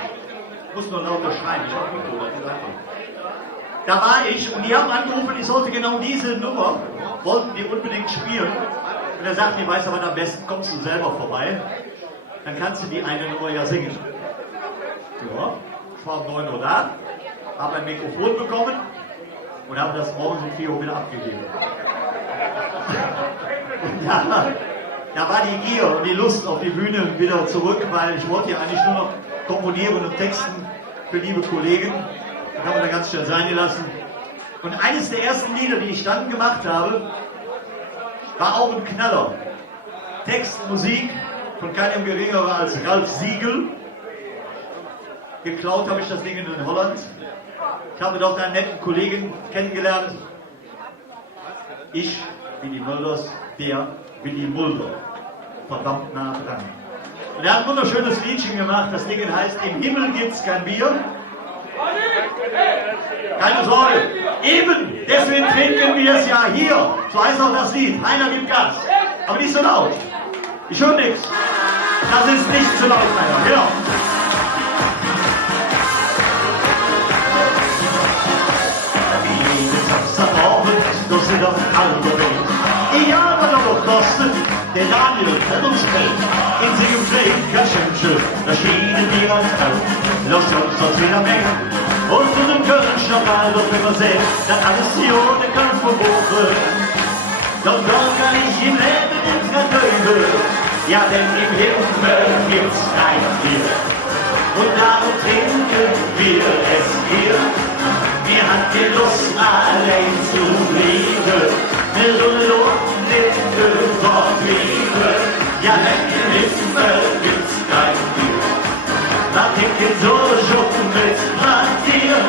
Muss nur lauter schreien, ich hab Mikro, das ist einfach. Da war ich und die haben angerufen, ich sollte genau diese Nummer, wollten die unbedingt spielen. Und er sagte, ich weiß aber, am besten kommst du selber vorbei, dann kannst du die eine Nummer ja singen. Ja, ich war um 9 Uhr da, habe ein Mikrofon bekommen und habe das morgens um 4 Uhr wieder abgegeben. Und da war die Gier und die Lust auf die Bühne wieder zurück, weil ich wollte ja eigentlich nur noch komponieren und texten für liebe Kollegen. Das haben wir da ganz schnell sein gelassen. Und eines der ersten Lieder, die ich dann gemacht habe, war auch ein Knaller. Text und Musik von keinem geringeren als Ralf Siegel. Geklaut habe ich das Ding in Holland. Ich habe dort einen netten Kollegen kennengelernt. Ich, Willy Mulders, der Willy Mulder. Verdammt nah dran. Und er hat ein wunderschönes Liedchen gemacht. Das Ding heißt, im Himmel gibt's kein Bier. Keine Sorge. Eben, deswegen trinken wir es ja hier. So heißt auch das Lied. Heiner gibt Gas. Aber nicht so laut. Ich höre nichts. Das ist nicht zu laut, Heiner. Genau. Då ser de allvarligt. I jävla och kostet, det landar på de spel. In sin fläcka känns där skiner blir en tro. Låt oss ta till med. Och så de kanske väl och vi får se. Där alles jorden kan få vågor. De dagar i himlen ska döva. Ja, den i himmel gibt's kein Bier. Und darum trinken wir es hier. Wir hat die Lust allein zu leben, mit so einer Luftlippe von Liebe. Ja, im Himmel gibt's kein Bier. Was trinken so schon mit Quartier?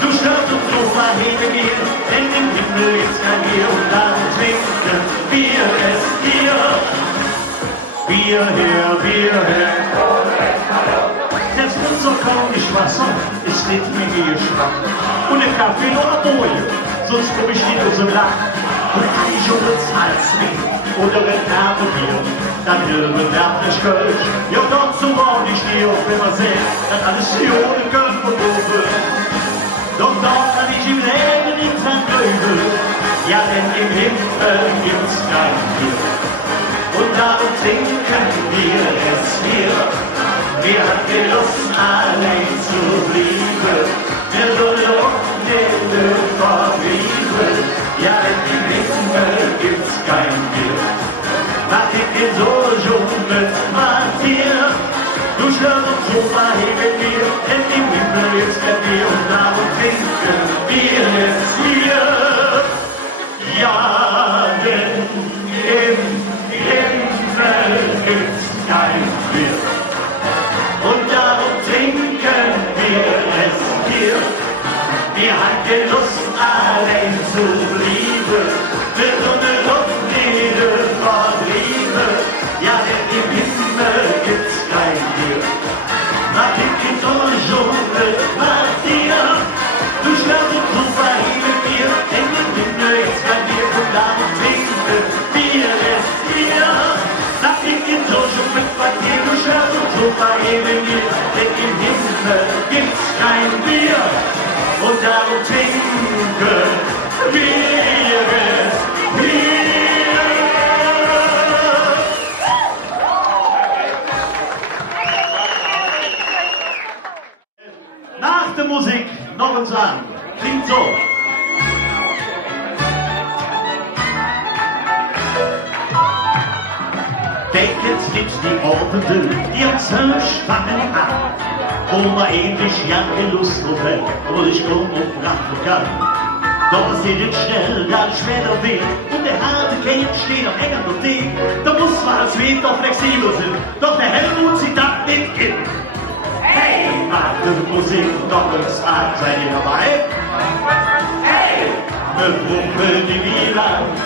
Du störst uns so mal hinter mir, denn im Himmel gibt's kein Bier. Und darum trinken wir es hier. Bier her, Bier her. Selbst unser Kornischwasser ist nicht mehr Geschmack. Und der Kaffee nur Boje, sonst komm ich nicht so lang. Und Eich oder Salzmehl oder ein Nabenbier, dann Hilfe, Werfnisch, Kölsch. Ja, dort so war ich nie auf immer sehen, dann alles hier ohne Köln und Ofen. Doch dort kann ich im Leben nichts an Löwen. Ja, denn im Himmel gibt's kein Bier. Und darum trinken wir es hier. Wir hat die Lust allein zu lieben. Wir sollen den verlieben. Ja, im Himmel gibt's kein Bier. Was ich so schon mit Matthias. Du störst uns so mal hier mit mir. Denn im Himmel gibt's kein Bier. Und darum trinken wir es hier. Ja, denn im Himmel gibt's kein Bier. Und darum trinken wir es hier. Wir haben die Lust allein zu lieben. Mit so einer Luftliebe von Liebe. Ja, denn im Himmel gibt's kein Bier. Was ich so schon mit Matthias. Du schläfst uns super hier mit mir. Denn im Himmel gibt's kein Bier. Und darum trinken wir es hier. Was ich so schon mit Matthias. Du schläfst uns super hier mit mir. Denn im Himmel gibt's kein Bier. Und darum trinken wir es hier. Nach der Musik noch ein Song. Klingt so. Take it jetzt gibt's die Orte, die uns spannen an. Wo man endlich ja keine Lust drauf hat, aber ich komm auf Rache kann. Doch es geht nicht schnell, da ist schwerer Weg. Und der harte Kern steht auf enger Tee. Da muss man als Winter flexibel sein. Doch der Helmut sieht das nicht in. Hey, macht die Musik noch ins Arm, seid ihr dabei? Hey, wir brummeln die Wieland.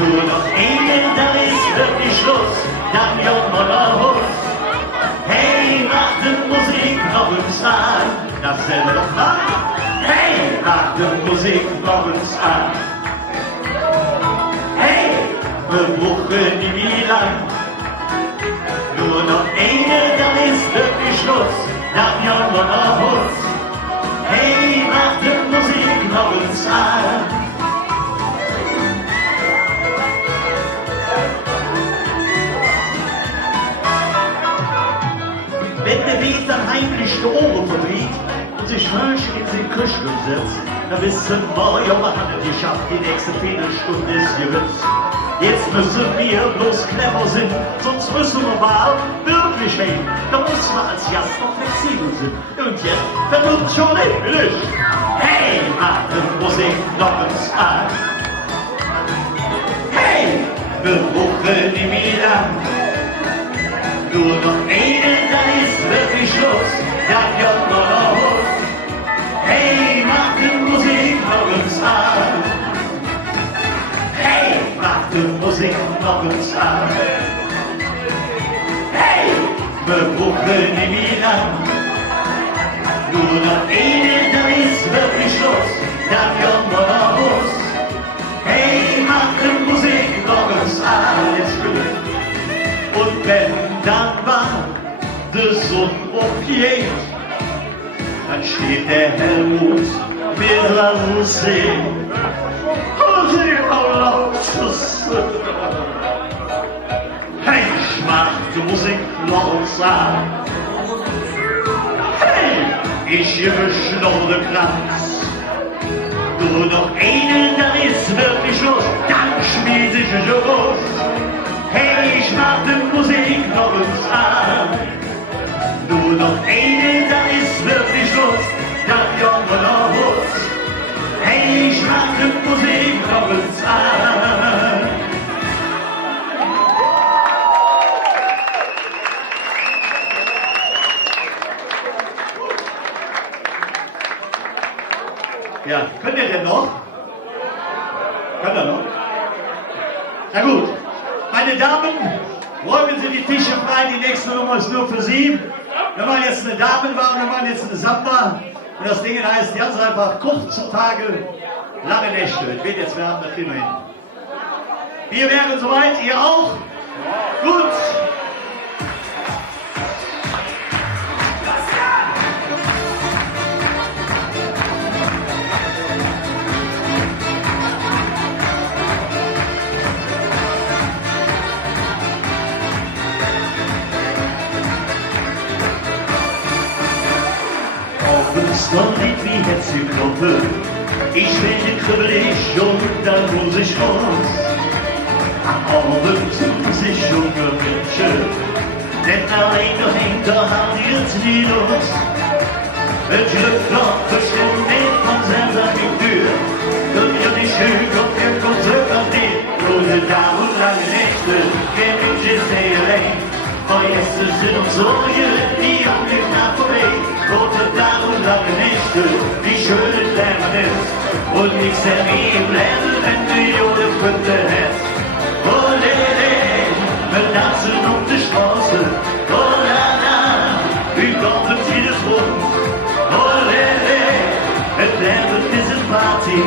Nur noch einen, da ist wirklich Schluss. Dann jammern wir uns. Hey, macht die Musik noch ins Arm. Dasselbe noch mal. Hey, macht die Musik noch ins Arm. Hey, wir brummeln die Wieland. Nur noch eine, dann ist wirklich Schluss, dann jammern wir uns. Hey, macht die Musik noch ins Arm. Wenn der Weg dann heimlich die Ohren verdreht und sich hörsch in den Kühlschrank setzt, dann wissen wir, ja, wir haben es geschafft, die nächste Viertelstunde ist gewünscht. Jetzt müssen wir bloß clever sein, sonst müssen wir mal wirklich hin. Da muss man als Gast noch flexibel sein. Und jetzt wird uns schon endlich. Hey, macht die Musik noch ins Arm. Hey, wir brauchen die wieder. Nur noch einen, dann ist wirklich Schluss. Dann jammern wir uns. Hey, macht die Musik noch ins Arm. Hey, macht die Musik noch ins Arm. Hey, wir brauchen die wieder. Nur noch einen, dann ist wirklich Schluss. Dann jammern wir uns. Hey, macht die Musik noch ins Arm. Jetzt gut. Und wenn dann war die Sonne aufgeht, dann steht der Helmut mit der Musik und die laut zu singen. Hey, ich mach die Musik laut an. Hey, ich gewisch noch den Kranz. Nur noch einen, dann ist wirklich Schluss, dann schmied ich los. Hey, ich mach die Musik noch ins Arm. Nur noch eine, dann ist wirklich Schluss, dann jammern wir uns. Hey, ich mach die Musik noch ins Arm. Ja, könnt ihr denn noch? Könnt ihr noch? Na gut. Meine Damen, räumen Sie die Tische frei, die nächste Nummer ist nur für Sie. Wir machen jetzt eine Damenwahl, wir machen jetzt eine Samba. Und das Ding heißt ganz einfach kurze Tage, lange Nächte. Ich weiß jetzt, wir haben das hin. Wir wären soweit, ihr auch? Gut. Noch nicht wie Herzkloppe, ich will kribbelig und dann muss ich raus. Am Abend tun sich junge Menschen, denn allein dahinter haben die jetzt nie Lust. Het Glück kommt bestimmt nicht von selber die Tür, und ihr nicht schön kommt, ihr kommt sogar nicht. Ohne Tag und lange Nächte, der Mensch ist sehr allein. Vergessen sind uns Sorge, die haben den Tag vorbei. Rote Tag und lange Nächte, wie schön es Leben ist. Und nichts der Leben lernen, wenn du Jode Pünte hast. Oh, lele, wir tanzen um die Straße. Oh, la, la, wie kommt uns jedes rum. Oh, lele, es lernt diese Party.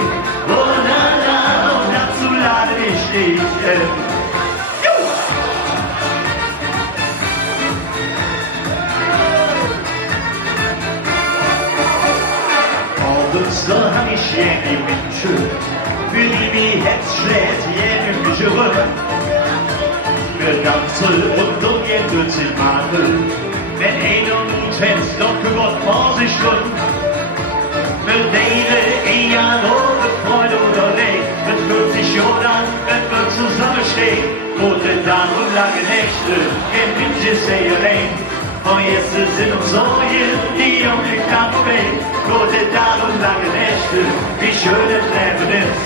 Oh, la, la, und dazu lade ich dich. Da hab ich jährlich mit dem Schön, für die wie Herz schlägt, jährlich mich zurück. Wir tanzen und jetzt wird sie Madel, wenn einer uns jetzt noch gewollt vor sich schon. Wir teilen egal ob Freude oder Leid, es wird sich schon an, wenn wir zusammenstehen. rote Dagen und lange Nächte, kein Mensch ist allein. Von jetzt sind uns Sorgen, die um den Kampf wehen. Rote Dagen und lange Nächte, wie schön das Leben ist.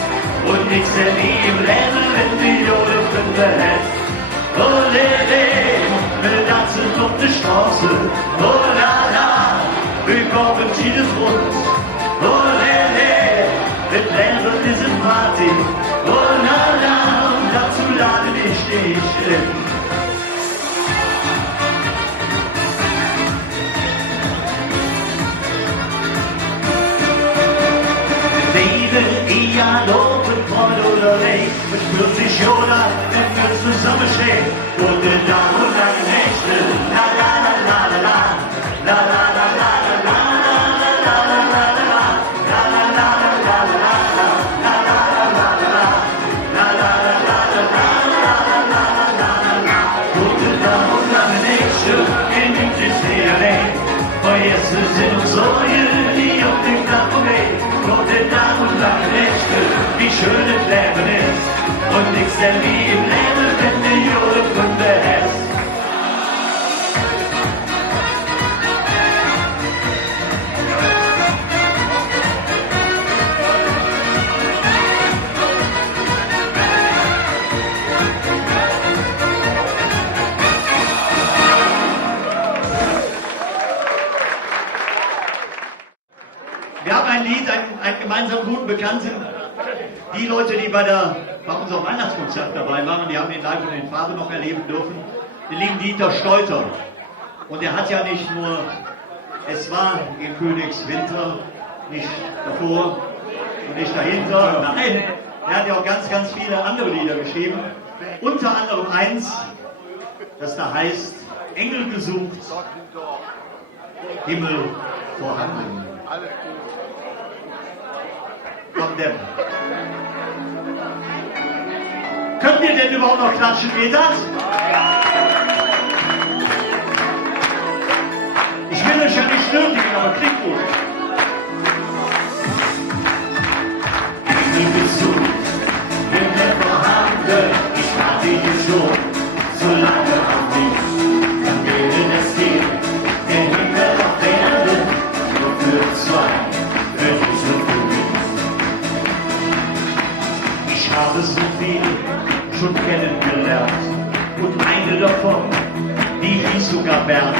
Und nichts mehr wie im Leben, wenn die Jode verhält. Oh, lele, wir tanzen auf der Straße. Oh, la, la, willkommen Sie des Runds. Oh, lele, das Leben ist ein Party. Oh, la, la, und dazu lade ich dich in. Ja, loben, Freund oder nicht, mit 40 oder wenn wir zusammenstehen. Und den Tag und lange Nächte, la la la la la la, la la la la la la, la la la la la, la la la la la la, la la la la la la, la la la la la la, la la la. Guten Tag und lange Nächte, in dem ist sie allein. Und jetzt sind uns Sorgen, die auf dem Tag umgehen. Guten Tag und lange Nächte, wie schön das Leben ist. Und nichts denn wie im Leben, wenn die Jode von der Hess. Wir haben ein Lied, einen gemeinsamen guten Bekannten. Die Leute, die bei unserem Weihnachtskonzert dabei waren, die haben ihn live in den Farben noch erleben dürfen. Den lieben Dieter Steuter. Und er hat ja nicht nur Es war in Königswinter, nicht davor und nicht dahinter. Nein, er hat ja auch ganz, ganz viele andere Lieder geschrieben. Unter anderem eins, das da heißt Engel gesucht, Himmel vorhanden. Von dem. Können wir denn überhaupt noch klatschen, geht das? Ich will euch ja nicht nötigen, aber klingt gut. Engel gesucht, Himmel vorhanden, ich warte hier schon, so lange auf dich, dann wäre das hier, der Himmel auf Erden, nur für zwei, für dich und für mich. Ich habe so viele schon kennengelernt und eine davon, die hieß sogar Bernd.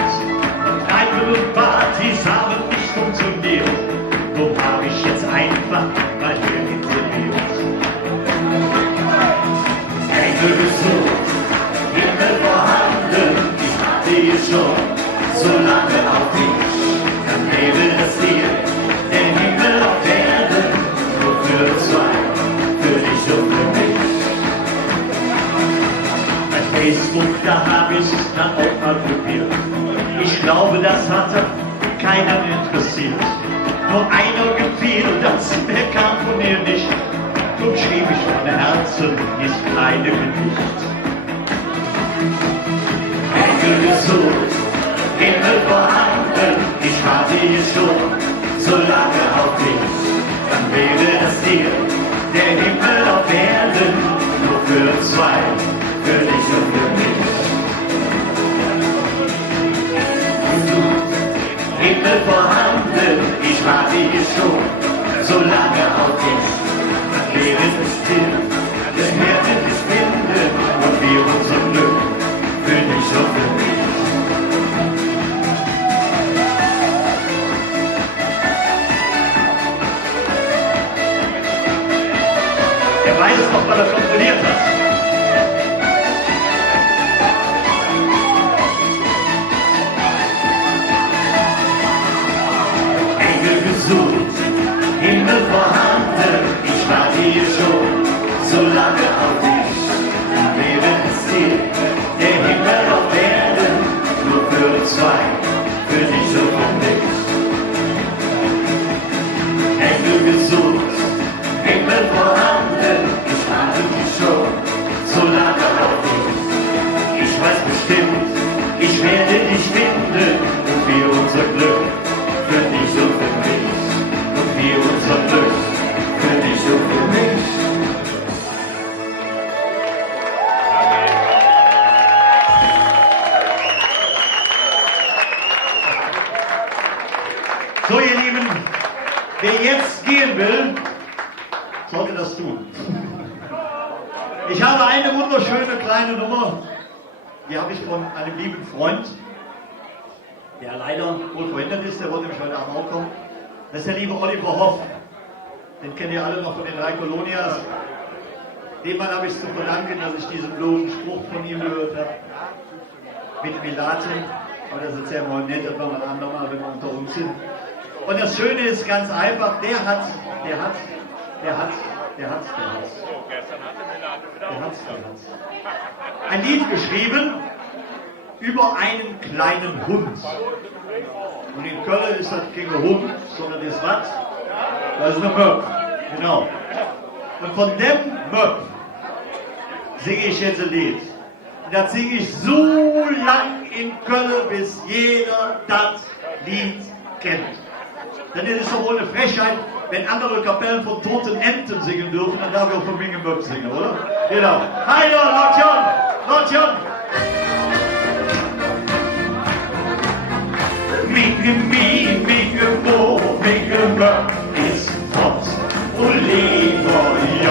Und Heimel und Partys haben nicht funktioniert, so habe ich jetzt einfach mal hier interviewt. Engel gesucht, Himmel vorhanden, ich hatte hier schon so lange auf dich, dann wäre das hier der Himmel auf Erden, nur für zwei, für dich und für mich. Bei Facebook, da habe ich dann auch mal probiert. Ich glaube, das hat keinen interessiert. Nur einer gefiel, das mehr kam von mir nicht. Drum schrieb ich von Herzen dieses kleine Gedicht. Engel gesucht, Himmel vorhanden, ich warte hier schon so lange auf dich. Dann wäre das hier der Himmel auf Erden, nur für zwei, für dich und für mich. Himmel vorhanden, ich warte hier schon so lange auf dich. Dann wäre es still, der Herde ist binden und wir unser Glück für dich und für mich. Er weiß es noch, weil er kontrolliert hat. Himmel vorhanden, ich warte hier schon so lange auf dich. Dann wäre es hier der Himmel auf Erden, nur für zwei, für dich und für mich. Engel gesucht, Himmel vorhanden, ich warte hier schon so lange auf dich. Ich weiß bestimmt, ich werde dich finden und wir unser Glück für dich und für mich. Wir unser Glück für dich und für mich. Amen. So, ihr Lieben, wer jetzt gehen will, sollte das tun. Ich habe eine wunderschöne kleine Nummer, die habe ich von einem lieben Freund, der leider wohl verhindert ist, der wollte nämlich heute Abend auch kommen. Das ist der liebe Oliver Hoff. Den kennt ihr alle noch von den 3 Kolonias. Dem Mann habe ich es zu verdanken, dass ich diesen bloßen Spruch von ihm gehört habe. Mit Milate. Aber das erzählen wir heute nicht, das machen wir ein andermal, wenn wir unter uns sind. Und das Schöne ist ganz einfach, der hat. Ein Lied geschrieben über einen kleinen Hund. Und in Köln ist das kein Hund, sondern das was? Das ist eine Möp. Genau. Und von dem Möp singe ich jetzt ein Lied. Und das singe ich so lang in Köln, bis jeder das Lied kennt. Denn es ist doch wohl eine Frechheit, wenn andere Kapellen von toten Enten singen dürfen, dann darf ich auch von Minge Möp singen, oder? Genau. Hallo, Lord John! Minge Mi, Minge Mo, Minge Möp ist fort. Oliver J.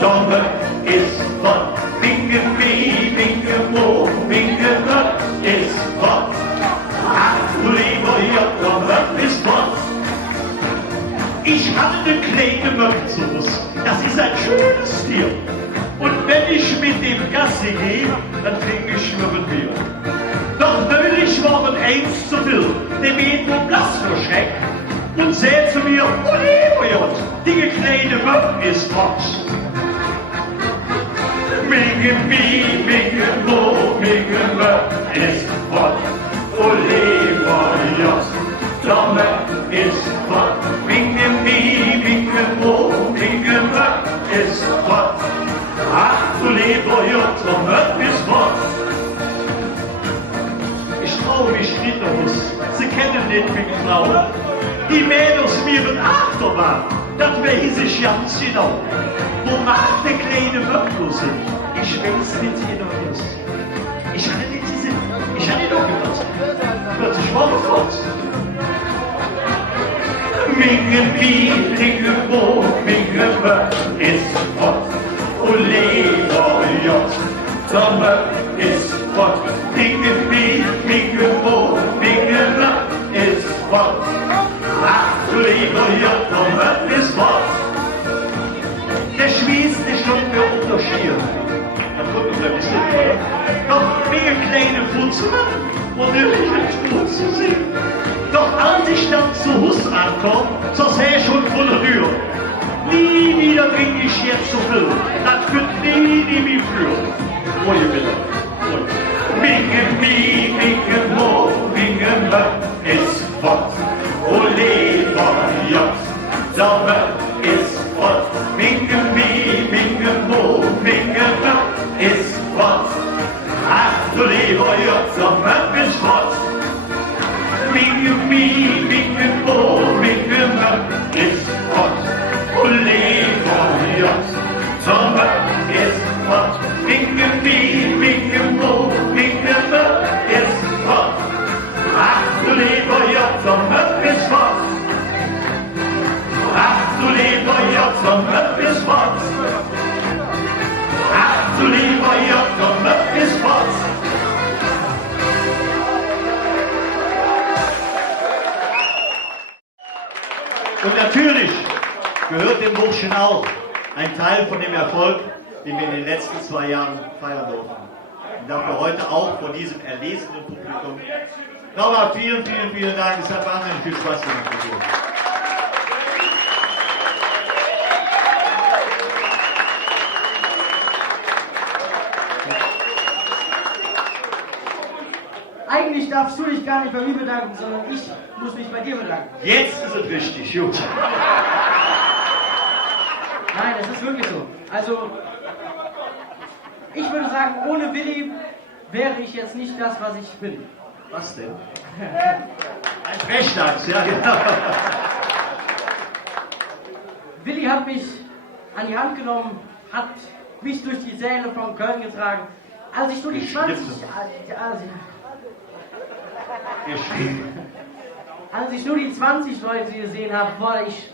Tomme ist fort. Minge Mi, Minge Mo, Minge Möp ist fort. Ach, Oliver J. Tomme ist fort. Ich hatte eine kleine Möpsus, das ist ein schönes Tier. Und wenn ich mit dem Gassi gehe, dann trinke ich nur ein Bier. Doch neulich waren eins zu viel, dem jeden blass vor Schreck und sähe zu mir, Oliver, die kleine Möp ist fort. Minge Mi, Minge Mo, Minge Möp ist fort. Oliver J. Tomme ist fort. Minge Mi, Minge Mo, Minge Möp ist fort. Ach, du lieber J. Tomme ist fort. Ich trau mich nicht aus, sie kennen nicht meine Frau. Die Mädels mir ein Achterbahn, das weiß ich ganz genau. Wo macht der kleine Möp sind? Ich weiß nicht genau was. Ich hatte nicht gesehen, ich hatte nicht aufgepasst. Plötzlich war er fort. Minge Mi, Minge Mo, Minge Möp ist fort. Oliver J. Tomme ist fort. Minge Mi, Minge Mo, Minge Möp ist fort. Ach, Oliver J. Tomme ist fort. Der Schweiß, der stimmt mir unter Schier. Da kommt uns ein bisschen, oder? Doch Minge kleine Futzmann und der Liebe zu sehen. Doch als ich dann zu Hus ankomme, so sähe ich schon vor der Tür. Nie wieder bring ich jetzt so viel, das wird nie wie früher. Ruhe bitte. Minge Mi, Minge Mo, Minge Möp ist fort. Oliver J. Tomme ist fort. Minge Mi, Minge Mo, Minge Möp ist fort. Ach, Oliver J. Tomme ist fort. Minge Mi, Minge Mo, Minge Möp ist fort. Oliver J. Tomme ist fort. Minge Mi, Minge Mo, Minge Möp ist fort. Ach, Oliver J. Tomme ist fort. Ach, Oliver J. Tomme ist fort. Ach, Oliver J. Tomme ist fort. Und natürlich gehört dem Burschen auch ein Teil von dem Erfolg, den wir in den letzten 2 Jahren feiern durften. Und dafür heute auch vor diesem erlesenen Publikum. Nochmal vielen Dank. Es hat wahnsinnig viel Spaß gemacht. Eigentlich darfst du dich gar nicht bei mir bedanken, sondern ich muss mich bei dir bedanken. Jetzt ist es richtig, gut. Nein, es ist wirklich so. Also, ich würde sagen, ohne Willi wäre ich jetzt nicht das, was ich bin. Was denn? Ein Frechdachs, ja genau. Willi hat mich an die Hand genommen, hat mich durch die Säle von Köln getragen. Als ich so die 20... als ich nur die 20 Leute gesehen habe, war ich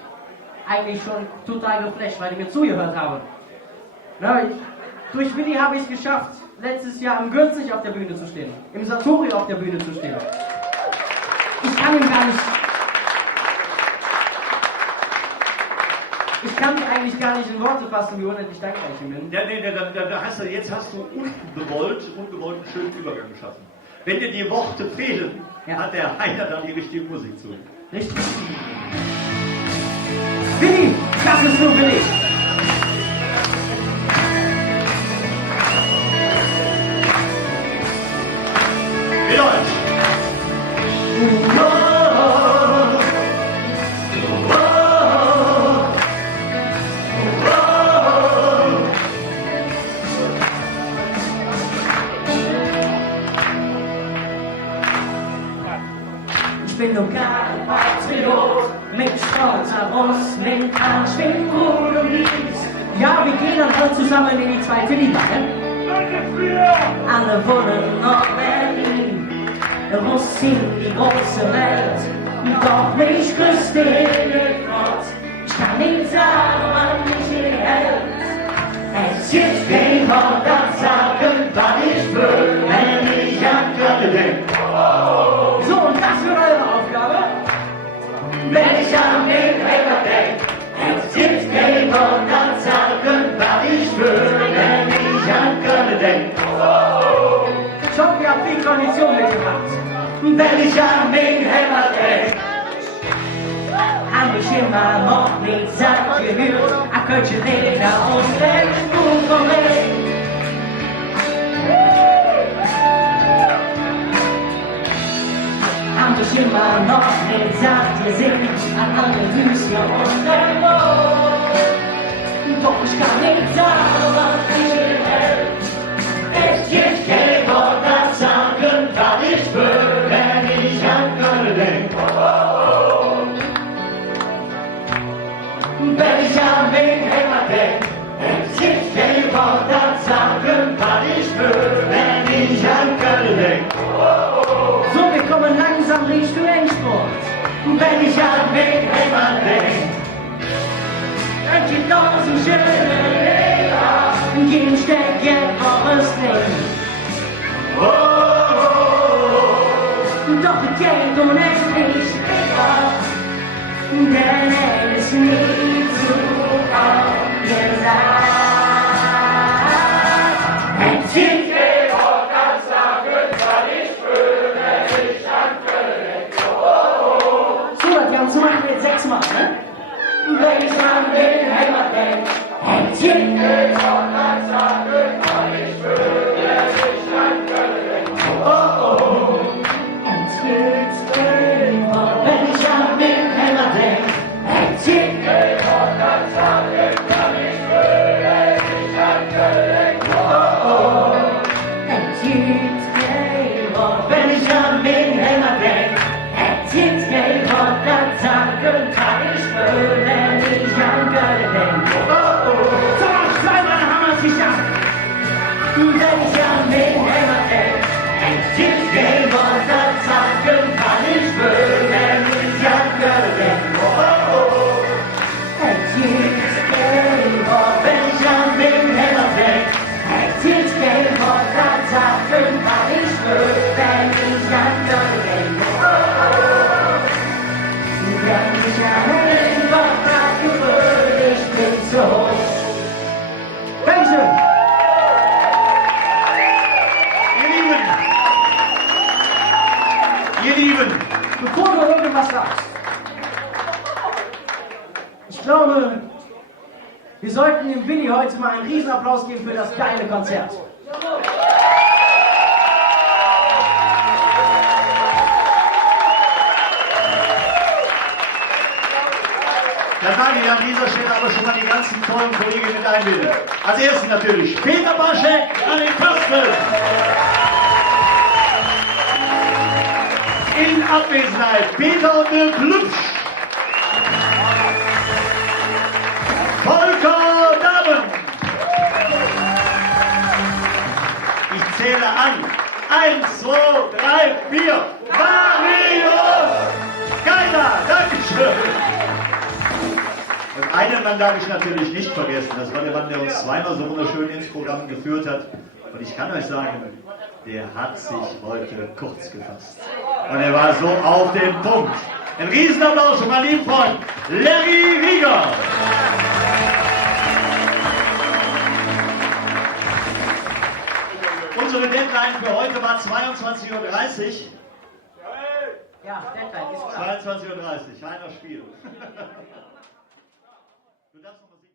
eigentlich schon total geflasht, weil ich mir zugehört habe. Na, durch Willi habe ich es geschafft, letztes Jahr im Gürzig auf der Bühne zu stehen, im Satori auf der Bühne zu stehen. Ich kann ihn eigentlich gar nicht in Worte fassen, wie unendlich dankbar ich ihm bin. Ja, nee, jetzt hast du ungewollt einen schönen Übergang geschaffen. Wenn dir die Worte fehlen, hat der Heiner dann die richtige Musik zu. Richtig. Willi, das ist nur Willi. Mit euch. Ich bin Lokalpatriot, mit stolzer Brust, mit Anschwung und Lied. Ja, wir gehen dann halt zusammen in die zweite Liga, ne? Alle wollen nach Berlin, raus in die große Welt. Doch mich küsst der Gott, ich kann nicht sagen, wann ich ihn hält. Es gibt kein Wort, das sagen, was ich will, wenn ich an Götter denk. So, und das wird eure Aufgabe. Wenn ich an den Wetter denk, es gibt kein Wort, das sagen, was ich will, wenn ich an Götter denk. Ich hoffe, ihr habt die Kondition mitgebracht. Wenn ich an den Wetter denk, hab ich immer noch nicht satt gehört, ein Kölsche Leder und den Buch vom Recht. Hab ich immer noch nicht satt gesehen, an alle Füße und den Mond. Doch ich kann nicht sagen, was ich will hält. Es gibt kein Wort, das sagen, was ich will, wenn ich an Köln denk. Wenn ich an den Heimat denk, es gibt kein Wort, das sagen, was ich will, wenn ich an Köln denk. So, wir kommen langsam Richtung Endspurt. Wenn ich an den Heimat denk, es gibt noch so schöne Leben, jeden stecken auf es Leben. Doch es geht unendlich leer. Denn es ist nie zu gesagt. Es gibt kein Wort, das sagen, was ich will, wenn ich an Köln denk. So, das Ganze machen wir jetzt 6 Mal, ne? Wenn ich an den Heimat denk, es gibt kein Wort, das sagen, was ich will, wenn ich an Köln denk. Es gibt kein Wort, wenn ich an den Heimat denk. Es gibt kein Wort, das sagen, was ich will, wenn ich an Köln denk. Es gibt kein Wort, wenn ich an den Heimat denk. Es gibt kein Wort, das sagen, was ich will, wenn ich an Köln denk. So, zweimal haben wir es geschafft. Wenn ich an den Heimat denk. Es gibt kein Wort, das sagen, was ich will, wenn ich an Köln denk. Es gibt kein Wort, wenn ich an den Heimat denk. Es gibt kein Wort, das sagen, was ich will, wenn ich an Köln denk. Wenn ich an den Wort sage, will ich bin so hoch. Dankeschön! Ihr Lieben, Bevor du irgendwas sagst, ich glaube, wir sollten dem Willi heute mal einen Riesenapplaus geben für das geile Konzert. da sage ich an dieser Stelle aber schon mal die ganzen tollen Kollegen mit einbinden. Als erstes natürlich Peter Baschek an den Kastel. In Abwesenheit Peter und Dirk Lübsch. Volker Dahmen. Ich zähle an. 1, 2, 3, 4. Marius Mann darf ich natürlich nicht vergessen. Das war der Mann, der uns zweimal so wunderschön ins Programm geführt hat. Und ich kann euch sagen, der hat sich heute kurz gefasst. Und er war so auf den Punkt. Ein Riesenapplaus für meinen lieben Freund Larry Rieger. Unsere Deadline für heute war 22:30 Uhr. Ja, Deadline ist klar. 22:30 Uhr, Heiner Spiel. Du darfst noch mal sehen.